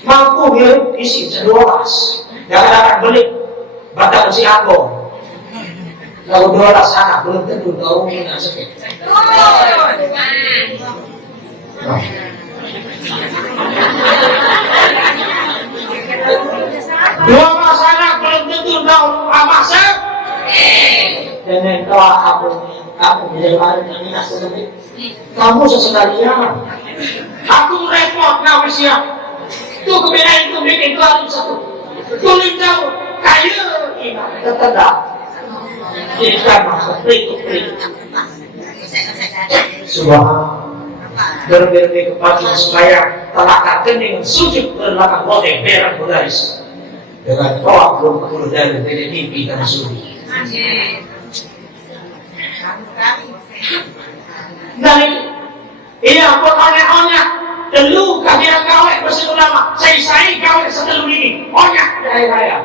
mampu hidup isi sedolas. Jangan beli batal si aku. Kalau dolas anak belum tentu tahu ini sakit. Dua masalah belum tentu tahu apa sih? Dan doa aku menjadi minat seperti kamu sesekalian. Aku repot kau siap. Tu kebenaran itu bikin dua satu. Tulis tahu kayu ini tetap. Tidak maksud itu. Subhanallah. Berbeda kepada supaya telakat kening sujud berlakang boleh merah bergaris dengan doa belum perlu dari mimpi dan sujud. Dari iya pokoknya dulu kalian kawin bersih lama saya kawin setelah ini onyak dari raya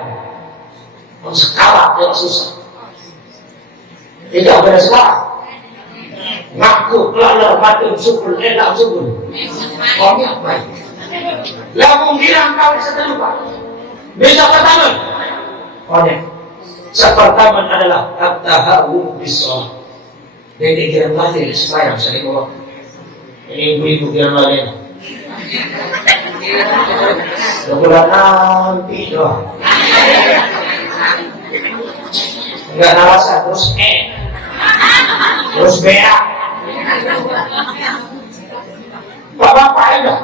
Sekarang tidak susah. Tidak ada sekarang. Ngaku kelar batin syukur enak syukur. Konyak baik. Lamun girang kau setelupa. Bisa pertama. Konyak. Sepertama adalah at-tahawun bis-shalah. Jadi girang lagi sembahyang sering bawa. Ini ibu-ibu girang lagi. Bulan nanti doang. Enggak narasa terus terus beak. Bapak enggak.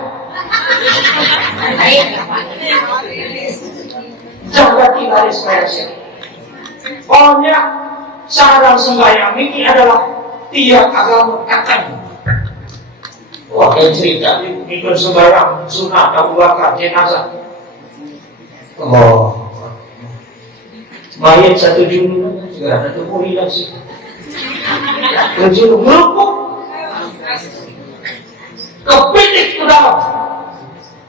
Jaga tinggal inspirasi. Pokoknya sarang sembahyang ini adalah tiap agama akan. Wah, yang cerita ikut sembahyang sunat Abu Bakar jenazah. Oh, mayat 1 Juni juga ada tubuh hilang sih. Kejuru melupuk, kepitik ke dalam,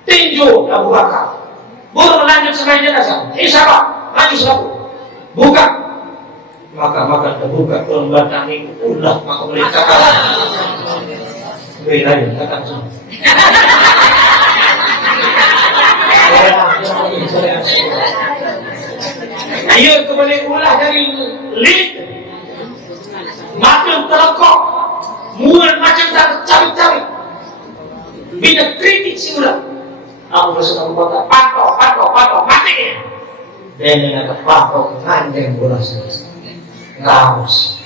tinju Abu Bakar. Baru lanjut sembahyang jenazah. Siapa? Maju selaku. Buka. Maka terbuka kelembatan itu ulah maka boleh katakan. Beri katakan semua. Ayo kembali ulah dari lid. Makin terlekok. Mual macam cari-cari. Bina kritik si ulah. Aku bersuka kata patok, mati. Dan dengan patok ngandeng bola selesai. Ngaus.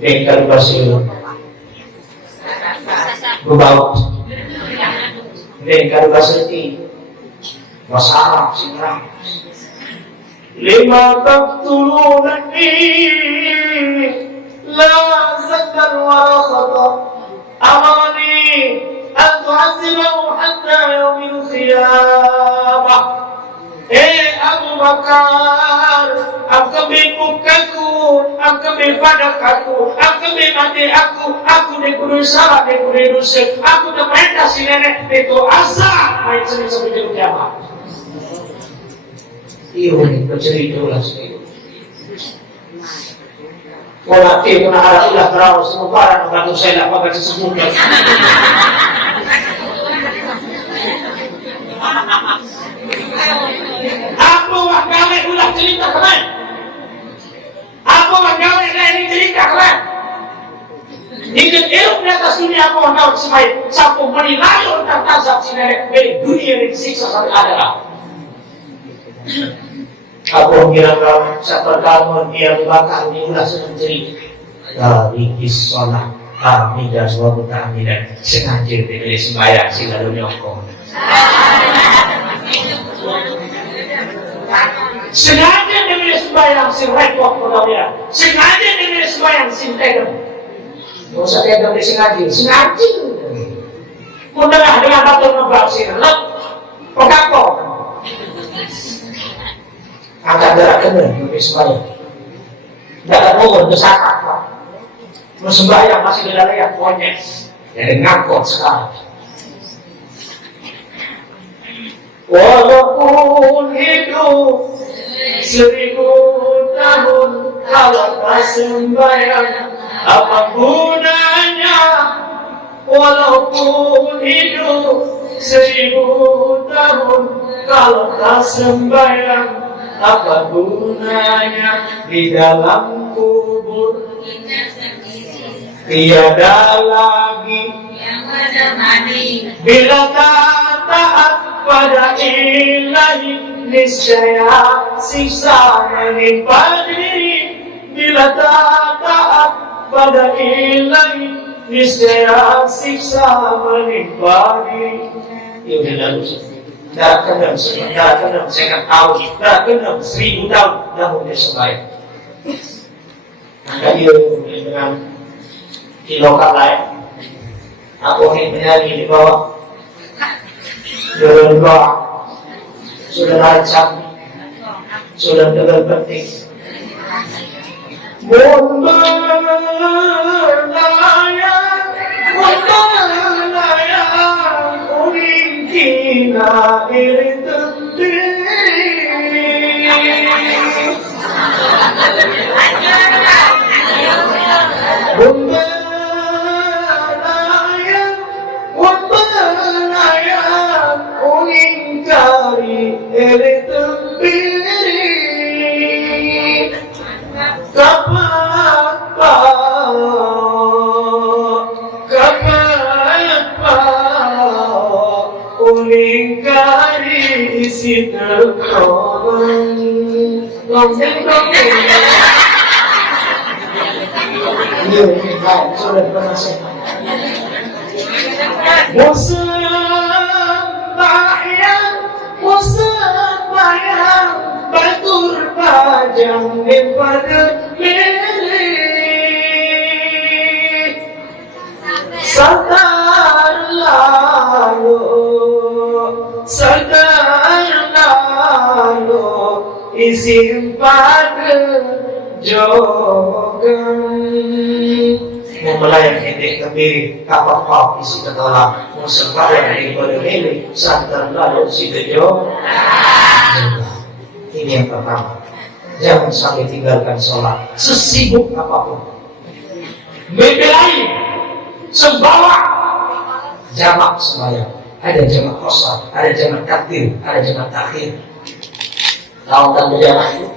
Dan kalau bersiul. Berbau. Dan kalau berseliti. Masalah sinang. Lima taqtulunani la zakar wa khata amani an tu'azibahu hatta yawmil qiyamah. Abu Bakar, angkami mukaku, angkami padakaku, angkami mati aku dikudu salah, dikudu dosa, aku terperintah si nenek itu asa main seni sampai kiamat. Iyo ni bercerita ulah sekali. Kalau nanti kena ada ulah terus semua barang bantu saya nak pakai sesemuanya. Apa wah gawe ulah cerita kemana? Apa wah gawe ini cerita kemana? Ingin ilmu di atas dunia apa wah gawe semai sampai menilai tentang tazab sinere dari dunia yang disiksa sampai akhirat. Aku kira kau seperti dia bakal diulah sedang cerita dari kisah kami dan suatu kami dan sengaja diberi sembahyang sehingga dunia kau. Sengaja diberi sembahyang si repot pegawai, sengaja diberi sembahyang si tegak. Tidak usah tegak di sengaja. Mudah dengan batu ngebak si relak, pegakok. Angkat darah kena diberi sembahyang. Tidak ada pohon bersakat. Sembahyang masih di dalam yang konyek. Jadi ngangkut sekarang. Walaupun hidup 1000 tahun kalau tak sembahyang, apa gunanya? Walaupun hidup 1000 tahun kalau tak sembahyang, apa gunanya? Di dalam kubur tiada lagi yang menemani. Bila tak taat pada ilahi, niscaya siksa menimpa diri. Bila tak taat pada ilahi, niscaya siksa menimpa diri. Ya udah lalu dah kena saya kan tahu dah kena 1000 tahun namun dia sembahyang. Maka dia dengan di lokal lain aku ingin menyanyi di bawah berdoa sudah rancang sudah tegal penting uringkina iri tendiri ele tembiri kapapa ulingkari isi terkong lonceng-lonceng ini kan sudah berhasil Musembayang batur pajang daripada milik sadar lalu isi pada jogan memulai hendek kebiri kapal isi ketolak musembayang daripada milik sadar lalu isi jogan. Ini yang pertama, jangan sampai tinggalkan sholat sesibuk apapun. Membelai sembawa jamak sembahyang, ada jamak qasar, ada jamak takbir, ada jamak takhir. Tahu kan jamak itu?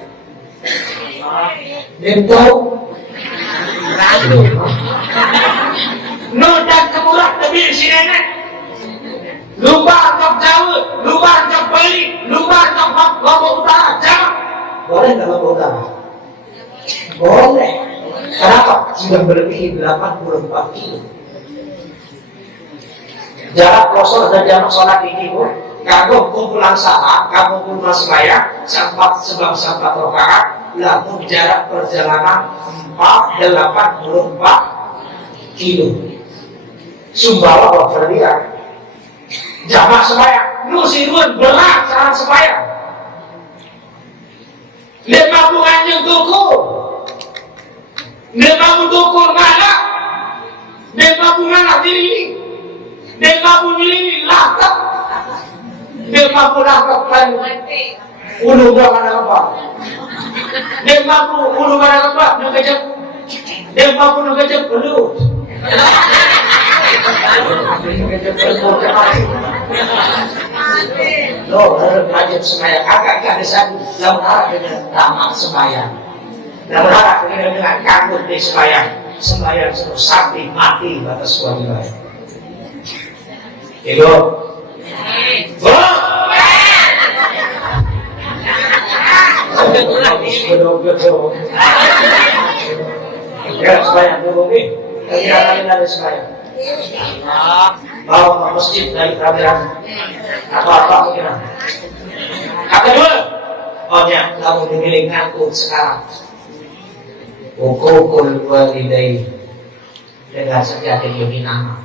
Belum tahu? Noda kemurah tebir sinenek. Lumba angkap Jawa, lumba angkap Bali, lumba angkap Lombok Utara, jamak. Boleh nggak Lombok Utara? Boleh. Kenapa? Sudah melebihi 84 kilo. Jarak kosong dan jamak sholat ini pun kagum kumpulan saat, kagum kumpulan sembahyang, sampai sebab sampai rakaat, lalu jarak perjalanan 84 kilo. Sumbawa berlian. Jamak sembahyang, nusirun belah sarang sembahyang. 50 anjing tuku, 50 tuku ngalah, 50 ngalah diri, 50 diri lakap, 50 lakap kan, ulu berapa apa? 50 ulu berapa apa? Nukajak, 50 nukajak pelut. Loh, rajin sembahyang agak-agak disadu dalam arah dengan tamak sembahyang, dalam arah dengan kabut di sembahyang seluruh sakti mati batas kewajiban. Ego, ya sembahyang dulu nih, kalian ada sembahyang. Bawa ke masjid dari kerajaan apa mungkin. Kata dua, ya kamu dimiliki ngaku sekarang. Ukukul walidai dengan sejati lebih nama.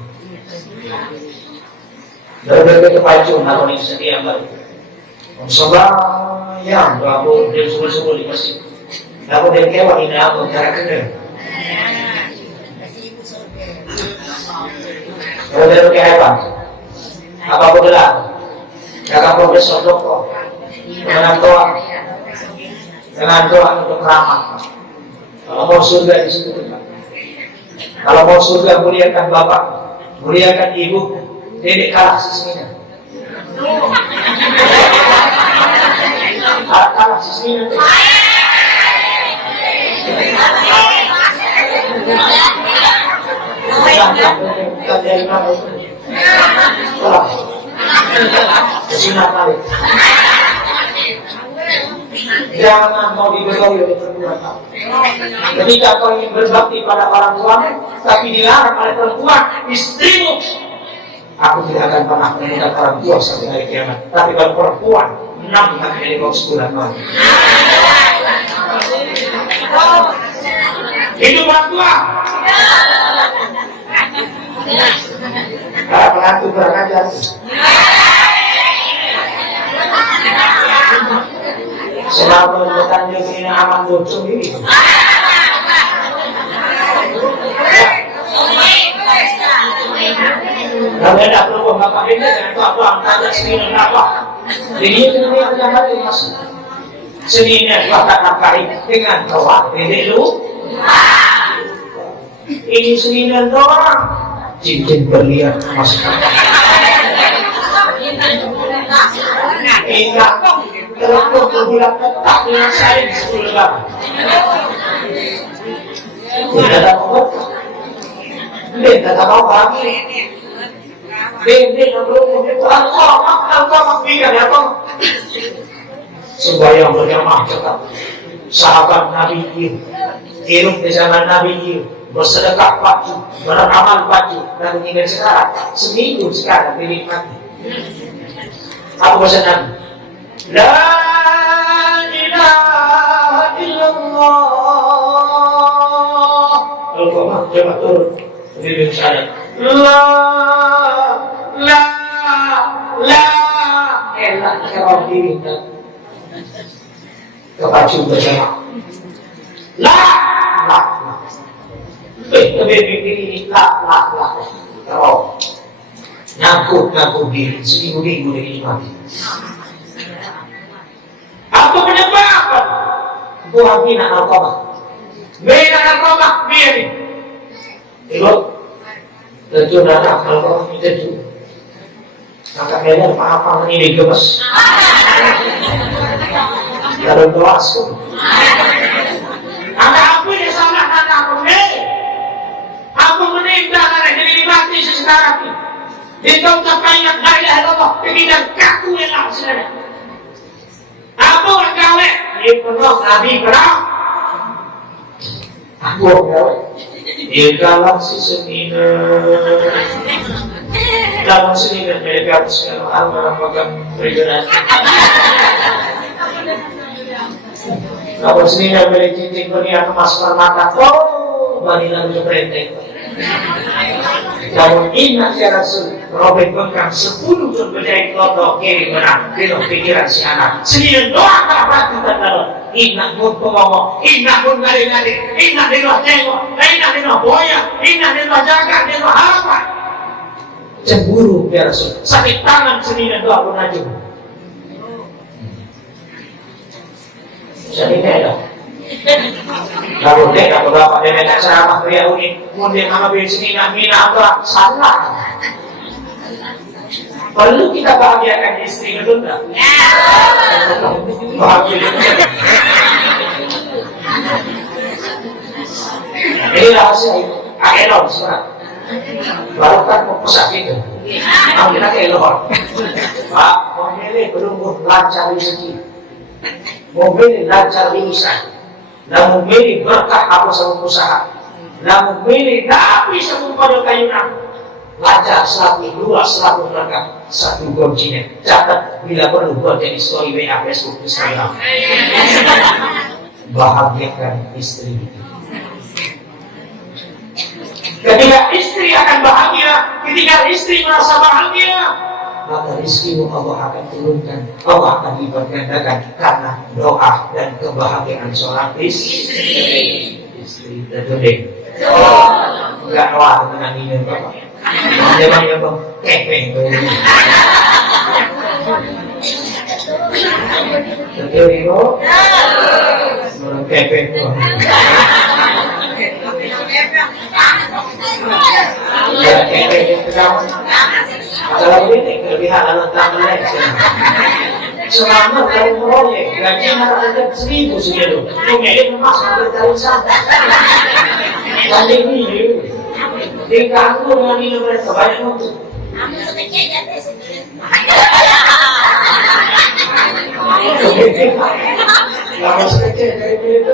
Berbagai kepacu namun ini setia baru. Sembahyang babu dan subuh di masjid. Lalu dia kewa ini aku cara kena. Kalau dia hebat, apa gelar? Kakak profesor doktor, dengan doa untuk rahmat. Kalau mau surga di situ tempat. Kalau mau surga muliakan bapak, muliakan ibu, dedek kalah sisminya. Kalah sisminya. Dari mana itu? Kesunat kali. Jangan mau diberi oleh perempuan. Ketika kau ingin berbakti pada orang tuamu, tapi dilarang oleh perempuan, istrimu, aku tidak akan pernah menemukan orang tua sampai hari kiamat. Tapi kalau perempuan, 6 akan jadi kau 10 tahun. Hidup orang tua. Para pengantu kurang ajar. Selama bertanya ini aman bocor ini. Kalau ada perlu bapak ini dengan apa antara seni apa? Jadi ini yang ada di masuk. Seninya bapak nafkahi dengan kawat ini lu. Ini seninya doang. Cincin berlian masuk. Enggak. berbulan tetap dengan saya di sepuluh lebaran. Tidak ada apa-apa. Tidak ada apa-apa. Tidak ada apa-apa. Sembahyang berjamaah tetap. Sahabat Nabi hidup di zaman Nabi, bersedekah pagi, beramal pagi, dan tinggal sekarang seminggu sekarang dinikmati. Apa bahasa Nabi? La ilaha illallah. Al-Qamah coba turun di sana. La enak kerap diri kepacu bersama. Lebih ini terus ngaku diri seminggu dinikmati. Apa penyebabnya? Buah bina narkoba. Bina narkoba, biar itu terjun anak narkoba itu. Angkat medan apa ini gemes. Dalam kelasku. Angkat apa yang salah kata aku ni? Aku meninggal karena jadi mati sesekarang ini. Di dalam kapaian la ilaha illallah, tidak kaku yang langsung. Apa orang gawe? Dia penuh Nabi perang. Aku orang gawe. Dia galaksi semina. Dalam semina mereka sekarang al-manafakan regional. Dalam semina mereka cincin dunia emas permata. Oh, balilan itu perintah. Namun ingat ya Rasul, Robek Bengkang 10 jam berjaya kelompok kiri menang, dengan pikiran si anak. Sendiri doa tak berarti terlalu. Ingat pun pengomong, ingat pun ngari-ngari, ingat di luar tengok, ingat di luar boya, ingat di luar jaga, di luar harapan. Cemburu ya Rasul, sakit tangan sendiri doa pun aja. Jadi ada. Kalau dia tak berapa dia nak ceramah dia unik, kemudian ambil sini nak mina apa salah. Perlu kita bahagiakan istri betul tak? Bahagia. Ini rahasia itu. Elok sebenarnya. Baru kan mau pesak itu. Ambil nak elok. Pak, memilih belum lancar rezeki. Memilih lancar lisan. Namun milih berkah apa sama usaha. Namun milih nabi sama pada kayunan. Lancar selaku luas selaku berkah. Satu kuncinya. Catat bila perlu buat jadi story WA Facebook Instagram. Bahagiakan istri. Ketika istri akan bahagia, ketika istri merasa bahagia, maka rizkimu Allah akan turunkan, Allah akan dibergandakan karena doa dan kebahagiaan seorang istri. Istri terjadi. Enggak doa dengan ini Bapak. Memang kepeng tuh. Terjadi kok. Kepeng tuh. Kepeng itu kamu. Kalau ini kelebihan anak tambahan selama tahun proyek gajinya ada 1.000 segitu kemudian emas sampai tahun sana kali ini diganggu dengan ini mereka banyak untuk lama sekecil dari itu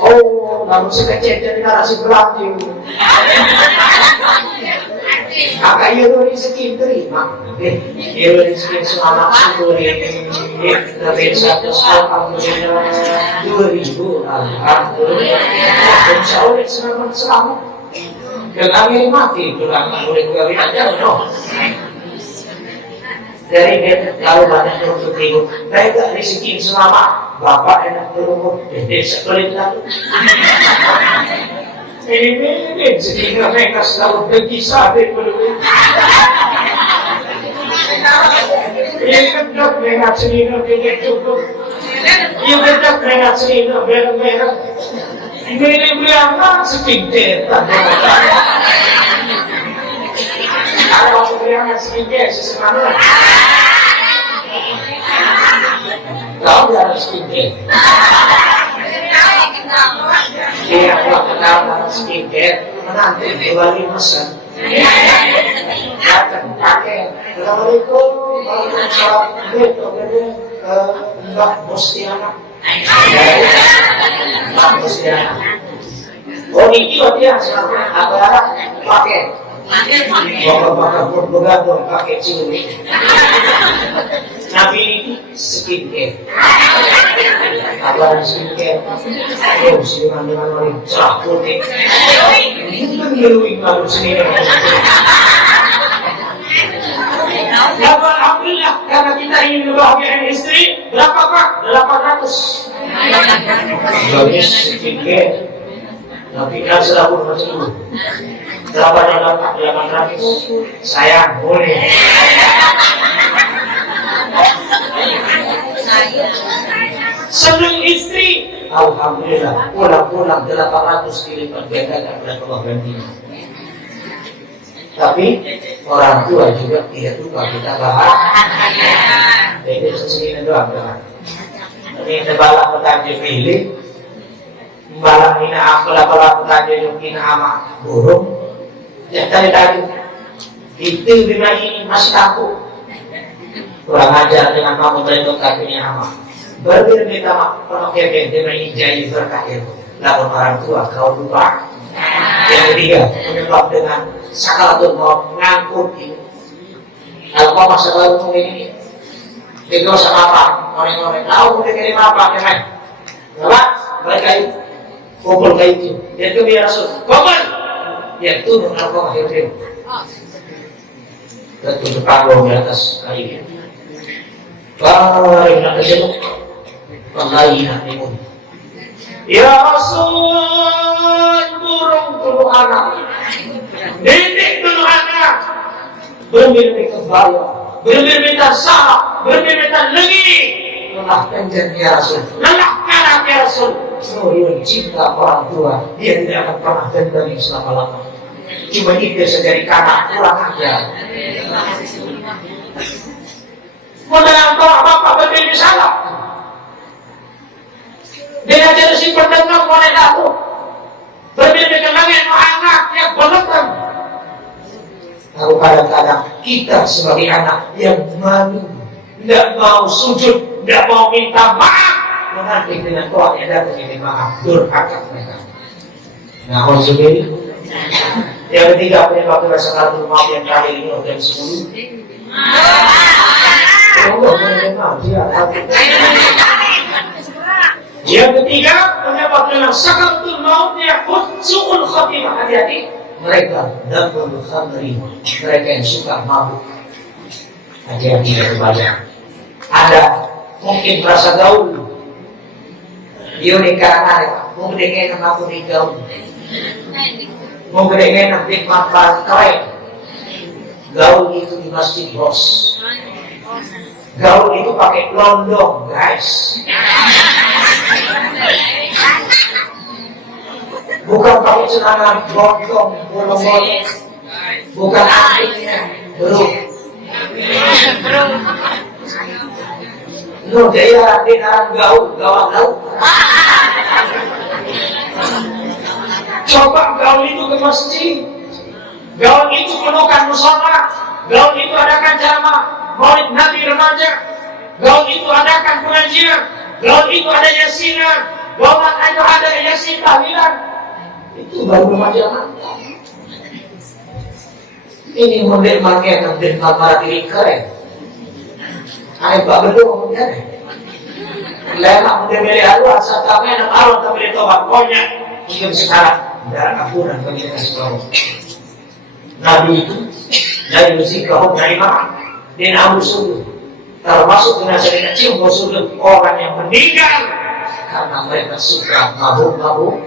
oh lama sekecil dari narasi berarti maka ia rezeki terima. Ia rezeki selamat syukurin. Dari 100 alhamdulillah 2.000 alhamdulillah. Insya Allah selamat. Dengan ini mati kurang boleh kawin aja no. Dari dia kalau banyak untuk ibu, mereka rezeki selamat. Bapak enak turun, desa pelit lagi. Ini sehingga mereka selalu pergi sampai peluru. Ia kedok mereka sehingga pergi cukup. Ia kedok mereka sehingga mereka. Ini beriaman sepintir. Kalau beriaman sepintir sesemana. harus skincare. Iya, kalau kenal harus skincare, menanti kembali mesen. Datang pakai. Assalamualaikum, waalaikumsalam. Betul, Mbak Mustiana. Mbak Mustiana. Oh, ini dia sama apa pakai. Bapak-bapak pun bergantung pakai curi. Nabi ini skincare. Apa skincare? Oh, siluman dengan orang cerah putih. Ini kan ngeluin malu sendiri. Alhamdulillah, karena kita ingin membahagiakan istri, berapa Pak? 800. Bagus skincare. Tapi kan selalu macam itu. Berapa dapat 800? Sayang, boleh. Senang istri, alhamdulillah. Pulang-pulang 800 dilipat gandakan oleh Allah gantinya. Tapi orang tua juga tidak lupa kita bahagia. Jadi sesini doang kan. Ini tebalah petani pilih. Balang ina apalah petani mungkin ama burung. Ya tadi itu bima ini masih aku kurang ajar dengan kamu bentuk kakinya ama. Berbeda sama pemakai bima ini jadi berkah ilmu. Lalu orang tua kau lupa. Yang ketiga penyebab dengan sakaratul maut ngangkut ini. Kalau kau masa lalu ini itu sama apa? Orang-orang tahu udah kirim apa kemen? Apa? Mereka itu kumpul kayak itu. Dia tuh biar rasul. Kumpul. Yang turun Allah akhirnya betul panggung di atas kayu. Baik nak kejenuh, pengayi nak timun. Ya Rasul, burung dulu anak, didik dulu anak, bermimpi kebaya, bermimpi salah, bermimpi lagi. Lelahkan ya Rasul, lelahkan ya Rasul. Oh, dia cinta orang tua, dia tidak akan pernah dendam selama-lama. Cuma itu saja dari kanak kurang aja. Mau dengan bapak berdiri salah. Dia jadi si pendengar oleh aku. Berbeda dengan yang anak yang berlebihan. Tahu kadang-kadang kita sebagai anak yang malu, tidak mau sujud, tidak mau minta maaf. Menanti dengan doa yang datang ini maaf durhaka mereka. Nah, sendiri. Yang ketiga penyebab sakaratul maut yang terakhir ini organ 10. Yang ketiga penyebab sakaratul mautnya suul khatimah. Hati-hati mereka dabul khamri, mereka yang suka mabuk. Hati-hati kepada Anda mungkin merasa gaul. Dia nikah mungkin dengan aku nikah. Mungkin nanti makan keren. Gaul itu di masjid bos. Gaul itu pakai londong guys. Bukan pakai celana gondong bolong-bolong. Bukan antiknya belum. Lu jaya dengan gaul gaul. Coba gaul itu ke masjid, gaul itu penuhkan musyawarah, gaul itu adakan jamaah, maulid Nabi remaja, gaul itu adakan pengajian, gaul itu ada yasinan, gaul itu ada yasin tahlilan. Itu baru remaja mantap. Ini model pakaian model kamar diri keren. Ayo pak berdua kemudian. Lelak model beli alu asal kami anak alu tapi ditobat banyak. Mungkin sekarang darah ampunan bagi kita semua. Nabi itu dari musibah dari mana? Dan Abu Sulu termasuk jenazah kecil Rasul orang yang meninggal karena mereka suka mabuk-mabuk,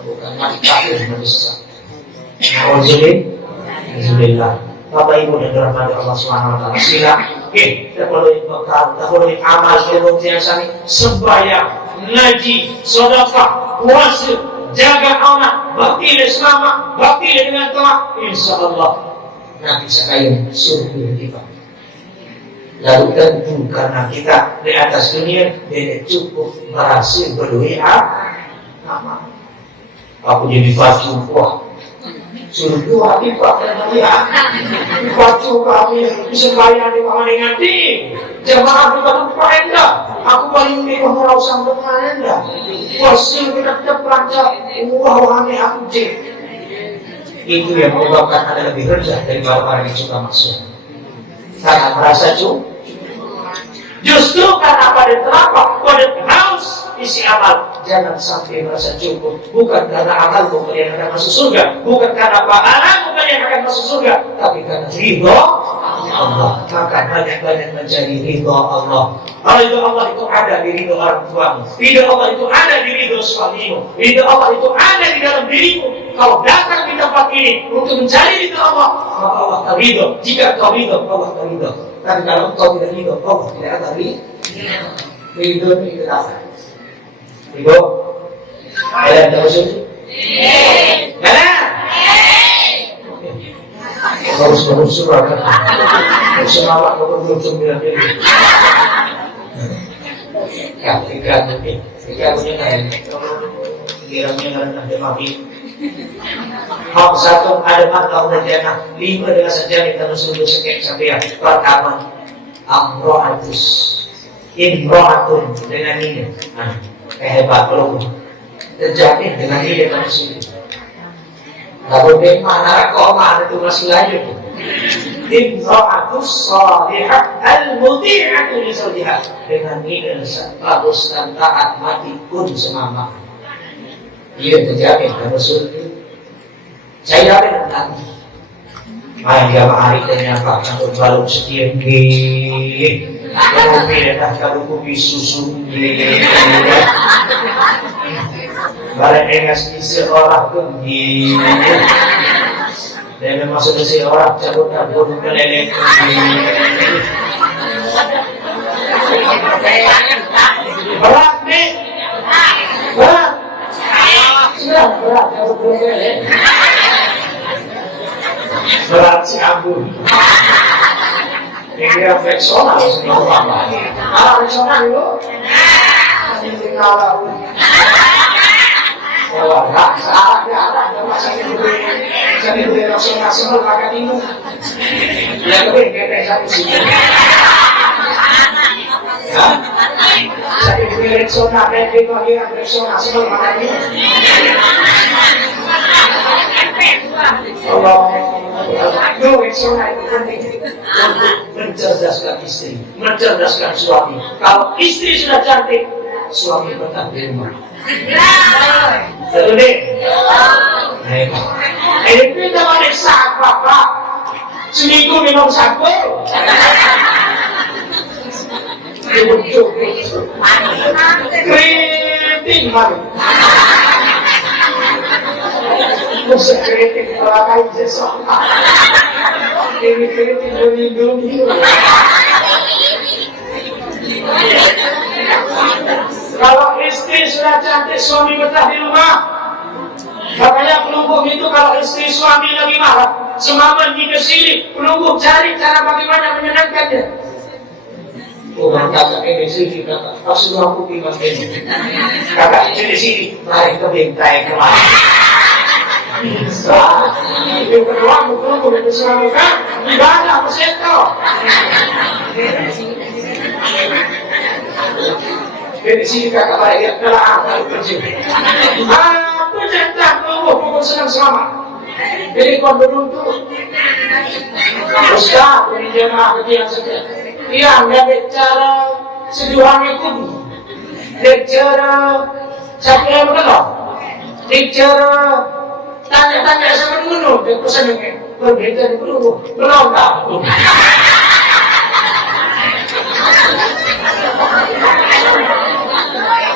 bukan mati kafir manusia. Alhamdulillah. Bapak Ibu dan dirahmati Allah Subhanahu wa taala. Sila, kita perlu bekal, kita perlu amal biasa ini sembahyang, ngaji, sedekah, puasa, jaga anak, bakti selama, bakti dengan taat, insyaallah nanti sekalian surga kita. Lalu tentu karena kita di atas dunia tidak cukup berhasil berdoa amal. Aku jadi baju, wah suruh doa di Pak ya, baju kami bisa bayar di mana nanti jemaah di batu perenda. Aku paling di orang sampai perenda. Wasil kita terperancar, wah aneh aku cek. Itu yang menyebabkan Anda lebih rendah daripada orang yang suka maksiat. Karena merasa cukup. Justru karena pada terapah, pada haus isi amal, jangan sampai merasa cukup. Bukan karena amal kemudian akan masuk surga, bukan karena pahala kemudian akan masuk surga, tapi karena ridho Allah. Maka banyak-banyak mencari ridho Allah. Kalau ridho Allah itu ada di ridho orang tuamu, ridho Allah itu ada di ridho suamimu, ridho Allah itu ada di dalam dirimu. Kalau datang di tempat ini untuk mencari ridho Allah, maka Allah ridho. Jika kau ridho, Allah ridho. Tapi kalau kau tidak ridho, Allah tidak ada ridho. Ridho itu apa? Ridho? Ada maksud? Ada? Harus surah kan? Semangat belum sembilan ini. Ya, tiga punya kan? Kiranya ada mati. Hak satu ada 4 tahun dan jannah, 5 dengan sejarah kita suruh sekek sampai. Pertama, amro'atus, imro'atun dengan ini. Hebat loh, terjadi dengan ini manusia. Lalu bagaimana kau mana itu masih lanjut? Imro'atus salihah al-muti'atu li zawjiha, dengan ini bagus dan taat mati pun semama. Ia terjadi pada surga. Saya ada nanti. Main dia hari ternyata untuk balok sekian gini. Kemudian kalau kopi susu gini. Barang engas seorang gini. Dan masuk ke seorang cabut cabut keleleng gini. Berat nih. Berat. Berat si Abu. Ini refleksional semua apa? Refleksional dulu. Ini kalau wah, salah dia ada sakit dulu nasional makan minum. Yang lebih kayak satu sih. Sakit refleksional, refleksional makan minum. Allah, refleksional itu penting untuk mencerdaskan istri, mencerdaskan suami. Kalau istri sudah cantik, suami tetap di rumah. Betul deh. Ini kita balik siapa pak? Seminggu minum satu. Keriting mari. Musuh keriting belakai jesok. Ini keriting demi. Kalau istri sudah cantik, suami betah di rumah. Makanya pelungguh itu kalau istri suami lagi marah, semaman di kesini, pelungguh cari cara bagaimana menyenangkannya. Orang kakak ini sini, kakak pas sudah aku bilang ini. Kakak itu di sini, mari ke bintai kemana? Yang kedua, pelungguh itu suami kan, ibadah peseto. Dari sini kakak baik telah akan kerja. Pencentang pelungguh senang selamat. Jadi kau beruntung. Ustaz, ini jemaah kecil saja. Iya, nggak cara sejuang itu. Cara siapa yang berkenal? Cara tanya-tanya sama dulu. Dia pesannya berbeda dulu. Belum tahu.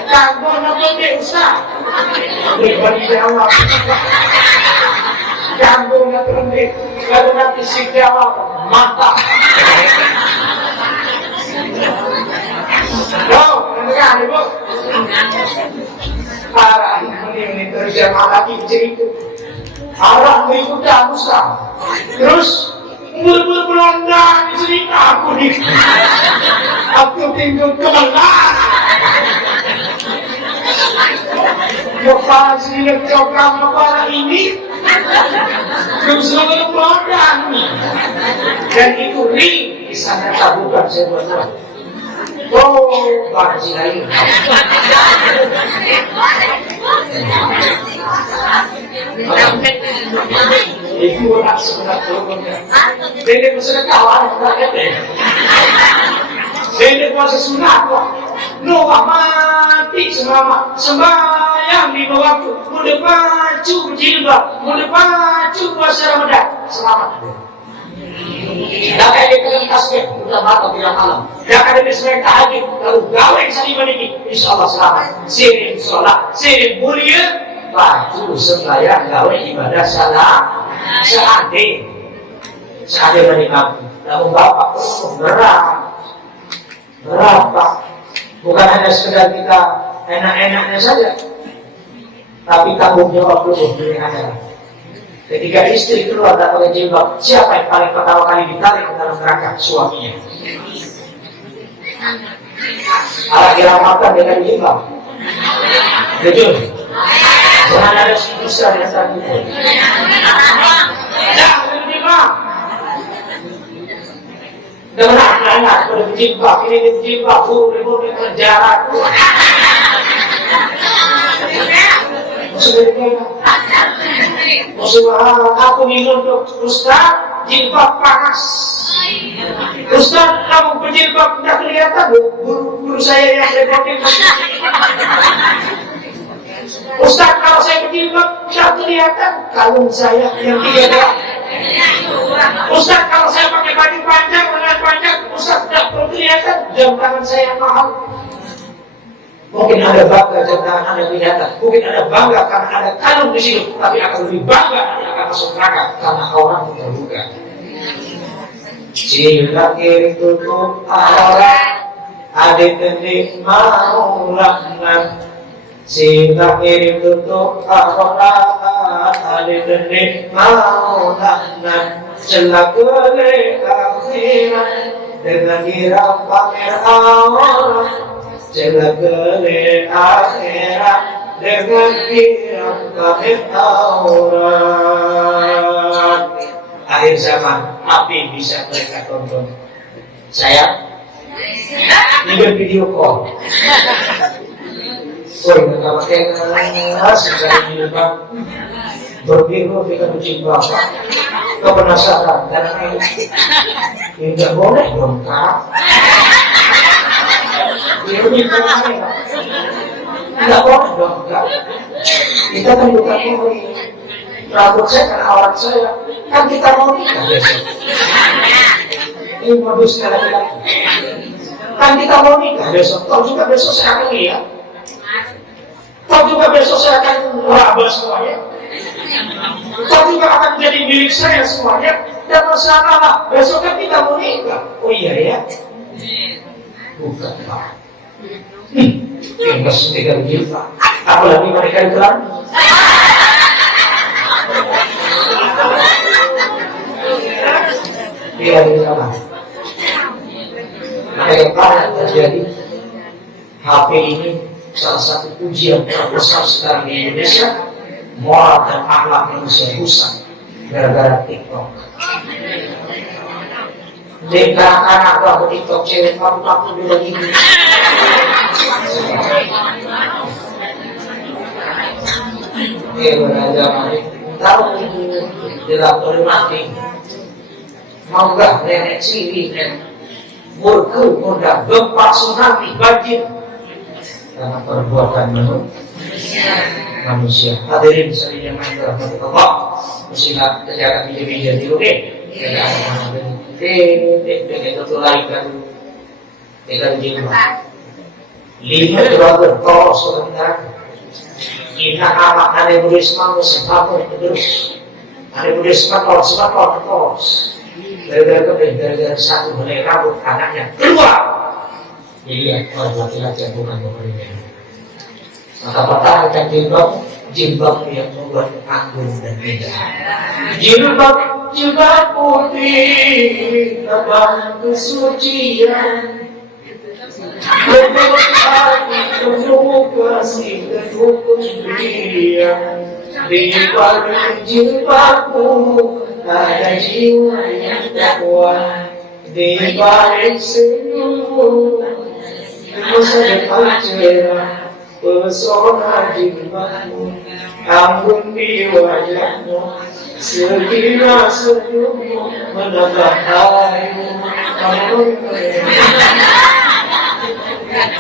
Kamu nonton dia Ustaz. Beri jawab. Kamu nonton dia. Kalau nanti si jawab mata. Enggak, ibu. Para ini terjemah lagi cerita. Arah mengikuti Ustaz. Terus umur-umur Belanda di asli aku nih. Aku tinggal kemenang. Bapak asli coba apa ini? Terus selalu pelodang. Dan itu ring di sana tabukan saya buat. Oh, Pak Haji lain. Ibu nak sebenarnya turunnya. Ini masalah kawan rakyat deh. Ini puasa sunat kok. Nuh mati sembahyang di bawahku. Mudah baju berjilbab, mudah baju puasa Ramadan. Selamat. Dah kayak dia kena tasbih, udah mata bilang malam. Dah kayak dia sering tahajud, lalu gawe saliman ini, insya Allah selamat. Sirim sholat, sirim mulia, baju sembahyang gawe ibadah salah. Seadil menikmati. Namun Bapak, berat Pak. Bukan hanya sekedar kita enak-enaknya saja, tapi tanggung jawab dulu dari akhirat. Ketika istri keluar tak pakai jilbab, siapa yang paling pertama kali ditarik ke dalam neraka? Suaminya. Alat diramalkan dengan jilbab. Betul. Jangan ada susah yang tadi. Jangan jilbab. Dengan anak-anak pada jilbab, ini jilbab, buruk di penjara. Maksudnya aku minum dok, Ustaz, jilbab panas. Ustaz, kamu berjilbab tidak kelihatan, guru saya yang repotin. Ustaz, kalau saya berjilbab tidak kelihatan, kalung saya yang tidak. Ustaz, kalau saya pakai baju panjang, lengan panjang, Ustaz tidak perlu kelihatan, jam tangan saya yang mahal. Mungkin ada bangga jam tangan Anda kelihatan, mungkin ada bangga karena ada kalung di situ, tapi akan lebih bangga Anda akan masuk neraka karena orang terbuka. Silakir tutup aurat, adik-adik mau laknat. Silakir tutup aurat, adik-adik mau laknat. Celaka le akhirat dengan kirap pamer aurat. Celaka le akhirat dengan kirap pamer aurat. Akhir zaman, apa yang bisa mereka tonton? Saya ini video call. Nggak pakai secara jilbab, berbiru dengan jilbab. Kau penasaran? Karena ini nggak boleh dong, Kak. Ini nggak boleh dong, Kak. Kita kan bukan boleh. Rambut saya kan aurat saya, kan kita mau nikah besok. Ini modus laki-laki. Kan kita mau nikah besok, tahu juga besok saya akan lihat. Tahu juga besok saya akan meraba semuanya. Tahu juga akan jadi milik saya semuanya. Dan masalah besok kan kita mau nikah. Oh iya ya? Bukan Pak. Yang kesedekan kita. Apalagi mereka itu lagi. Dia di sana. Apa yang terjadi? HP ini salah satu ujian terbesar sekarang di Indonesia. Moral dan akhlak manusia rusak gara-gara TikTok. Jika anak aku TikTok cewek papu-papu dulu gini. Belajar mati. Tahu dilaporin mati. Mau gak nenek ciri dan murka, mudah gempa, tsunami, banjir karena perbuatan manusia. Hadirin sekalian yang dirahmati Allah, muslimat terjaga meja-meja di rumah. Tidak ada mana dengan itu lain kan dengan jilbab. Lima berada toros orang neraka. Kita amat ada budisma sebab terus. Ada budisma toros. Gara-gara satu helai rambut anaknya keluar. Jadi orang laki-laki yang bukan pemerintah. Maka pertahankan jilbab yang membuat anggun dan beda. Jilbab putih Abang kesucian Lembut hati penuh kasih dan pemberian Di balik jilbabmu ada jiwa yang takwa Di balik senyummu masa depan cerah Pesona jilbabmu Ampun di wajahmu Sekira senyummu menambah harimu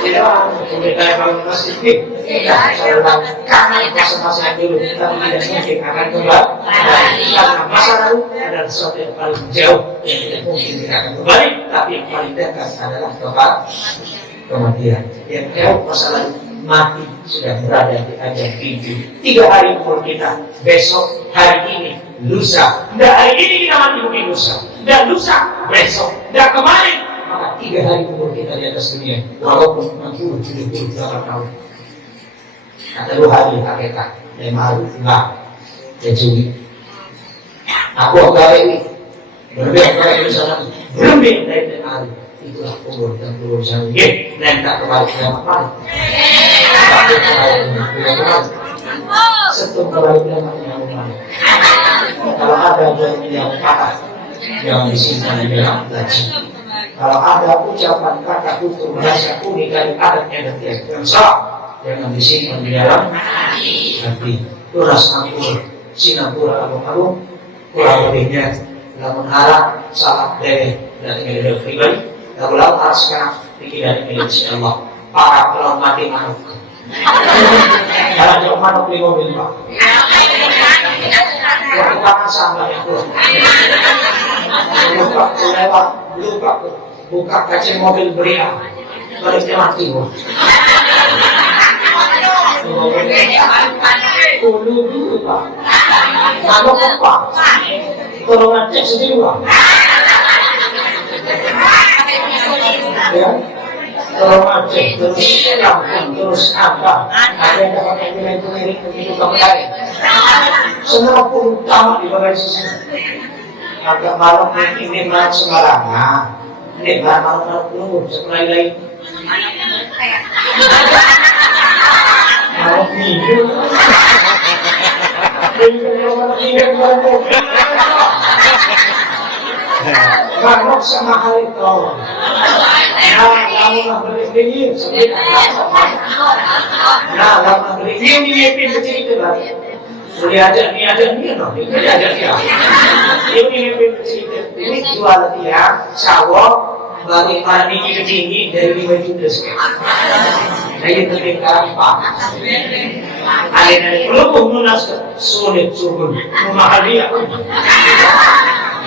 Ya, kita memang masih karena masa-masa dulu tapi tidak mungkin akan kembali karena masa lalu adalah sesuatu yang paling jauh yang tidak mungkin kita akan kembali tapi yang paling dekat adalah kematian yang jauh masa lalu mati sudah berada di ajang pintu 3 hari umur kita besok hari ini lusa dan hari ini kita mati mungkin lusa dan lusa besok dan kemarin maka 3 hari umur kita di atas dunia walaupun 60-70 tahun atau 2 hari hakikat yang malu enggak jadi aku gawe ini berbeda dari sana belum dari hari itulah umur dan umur saya dan tak kembali ke mana setung kembali ke mana kalau ada yang kata yang disimpan di dalam laci kalau ada ucapan kata tutur bahasa unik dari adatnya dan tiap bangsa jangan disimpan di dalam hati turas ampun sinapura agung-agung kurang lebihnya namun harap salah dari media pribadi lalu harus sekarang pikir dari milik Allah para pelaut mati manuk kalau jauh manuk di mobil pak waktu panas sama yang kurang lupa buka kaca mobil beria baliknya mati dulu pak manuk pak tolong cek sendiri pak ya kalau macet terus kampung terus apa ada yang dapat nilai begitu kembali semua pun utama di bagian sisi agak malam ini malam sembarangan ini malam dulu setelah lain malam minggu manuk sama hari kau kamu beli dingin kamu beli dingin ini kecil itu lah boleh ajak ni no boleh ajak dia ini kecil ini jual dia sawah bagi para niki tinggi dari 5 juta sekian jadi tertinggal apa ada dari pelupuk munas sulit suruh memahal dia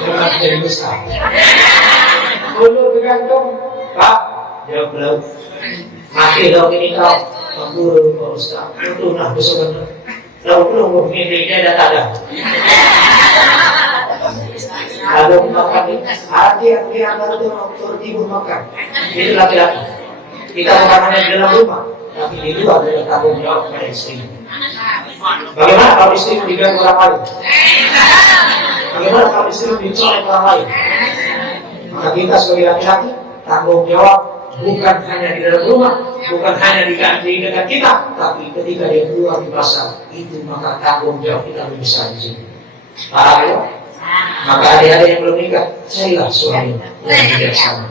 dengan jadi besar dulu tergantung Pak, jawab belum mati dong ini kau mengguru Pak Ustaz itu nah besok kalau belum mungkin dia ada lalu makan hati antara itu ibu makan itu laki-laki kita bukan di dalam rumah tapi di luar adalah tanggung jawab kepada istri bagaimana kalau istri diganggu orang lain bagaimana kalau istri dicolek orang lain maka kita sebagai laki-laki tanggung jawab bukan hanya di dalam rumah, bukan hanya di dekat kita, tapi ketika dia keluar di pasar itu maka tanggung jawab kita lebih besar di sini. Paham ya? Maka adik-adik yang belum nikah, carilah suami yang bijaksana,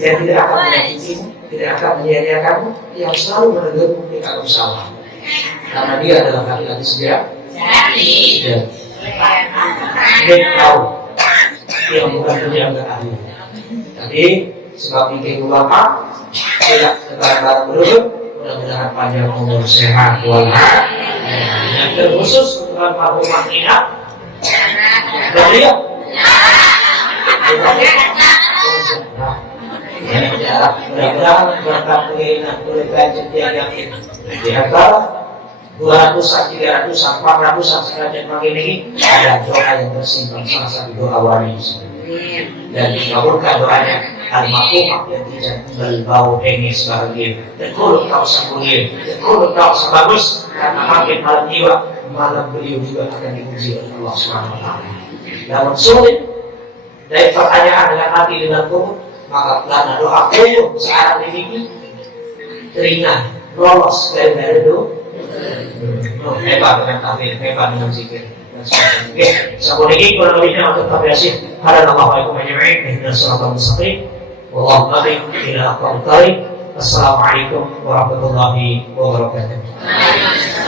yang tidak akan menyakitimu, tidak akan menyia-nyiakanmu, yang selalu menegurmu ketika kamu salah, karena dia adalah laki-laki sejati. Dia tahu yang bukan penjaga ahli. Tadi sebab mikir ulama tidak barang berurut mudah-mudahan panjang umur sehat walafiat yang terkhusus untuk almarhumah ingat dan dia mudah-mudahan berkat pengiringan oleh ganjar yang yakin di antara 200-an, 300-an, 400-an sekalian makin ini ada doa yang tersimpan salah satu doa wali dan dikabulkan doanya al-maqumah yang tidak kembali bau pengis bahagia dan kulut kau sambungin dan kulut kau sebagus karena makin malam jiwa malam beliau juga akan diuji oleh Allah SWT namun sulit dari pertanyaan dengan hati dengan kubur, maka karena doa kubur sekarang ini teringat lolos dari itu. Hebat dengan tahmid, hebat dengan zikir. Oke, sabun ini kurang lebihnya untuk tabiasin. Assalamualaikum warahmatullahi wabarakatuh. Wallahu a'lam. Assalamualaikum warahmatullahi wabarakatuh.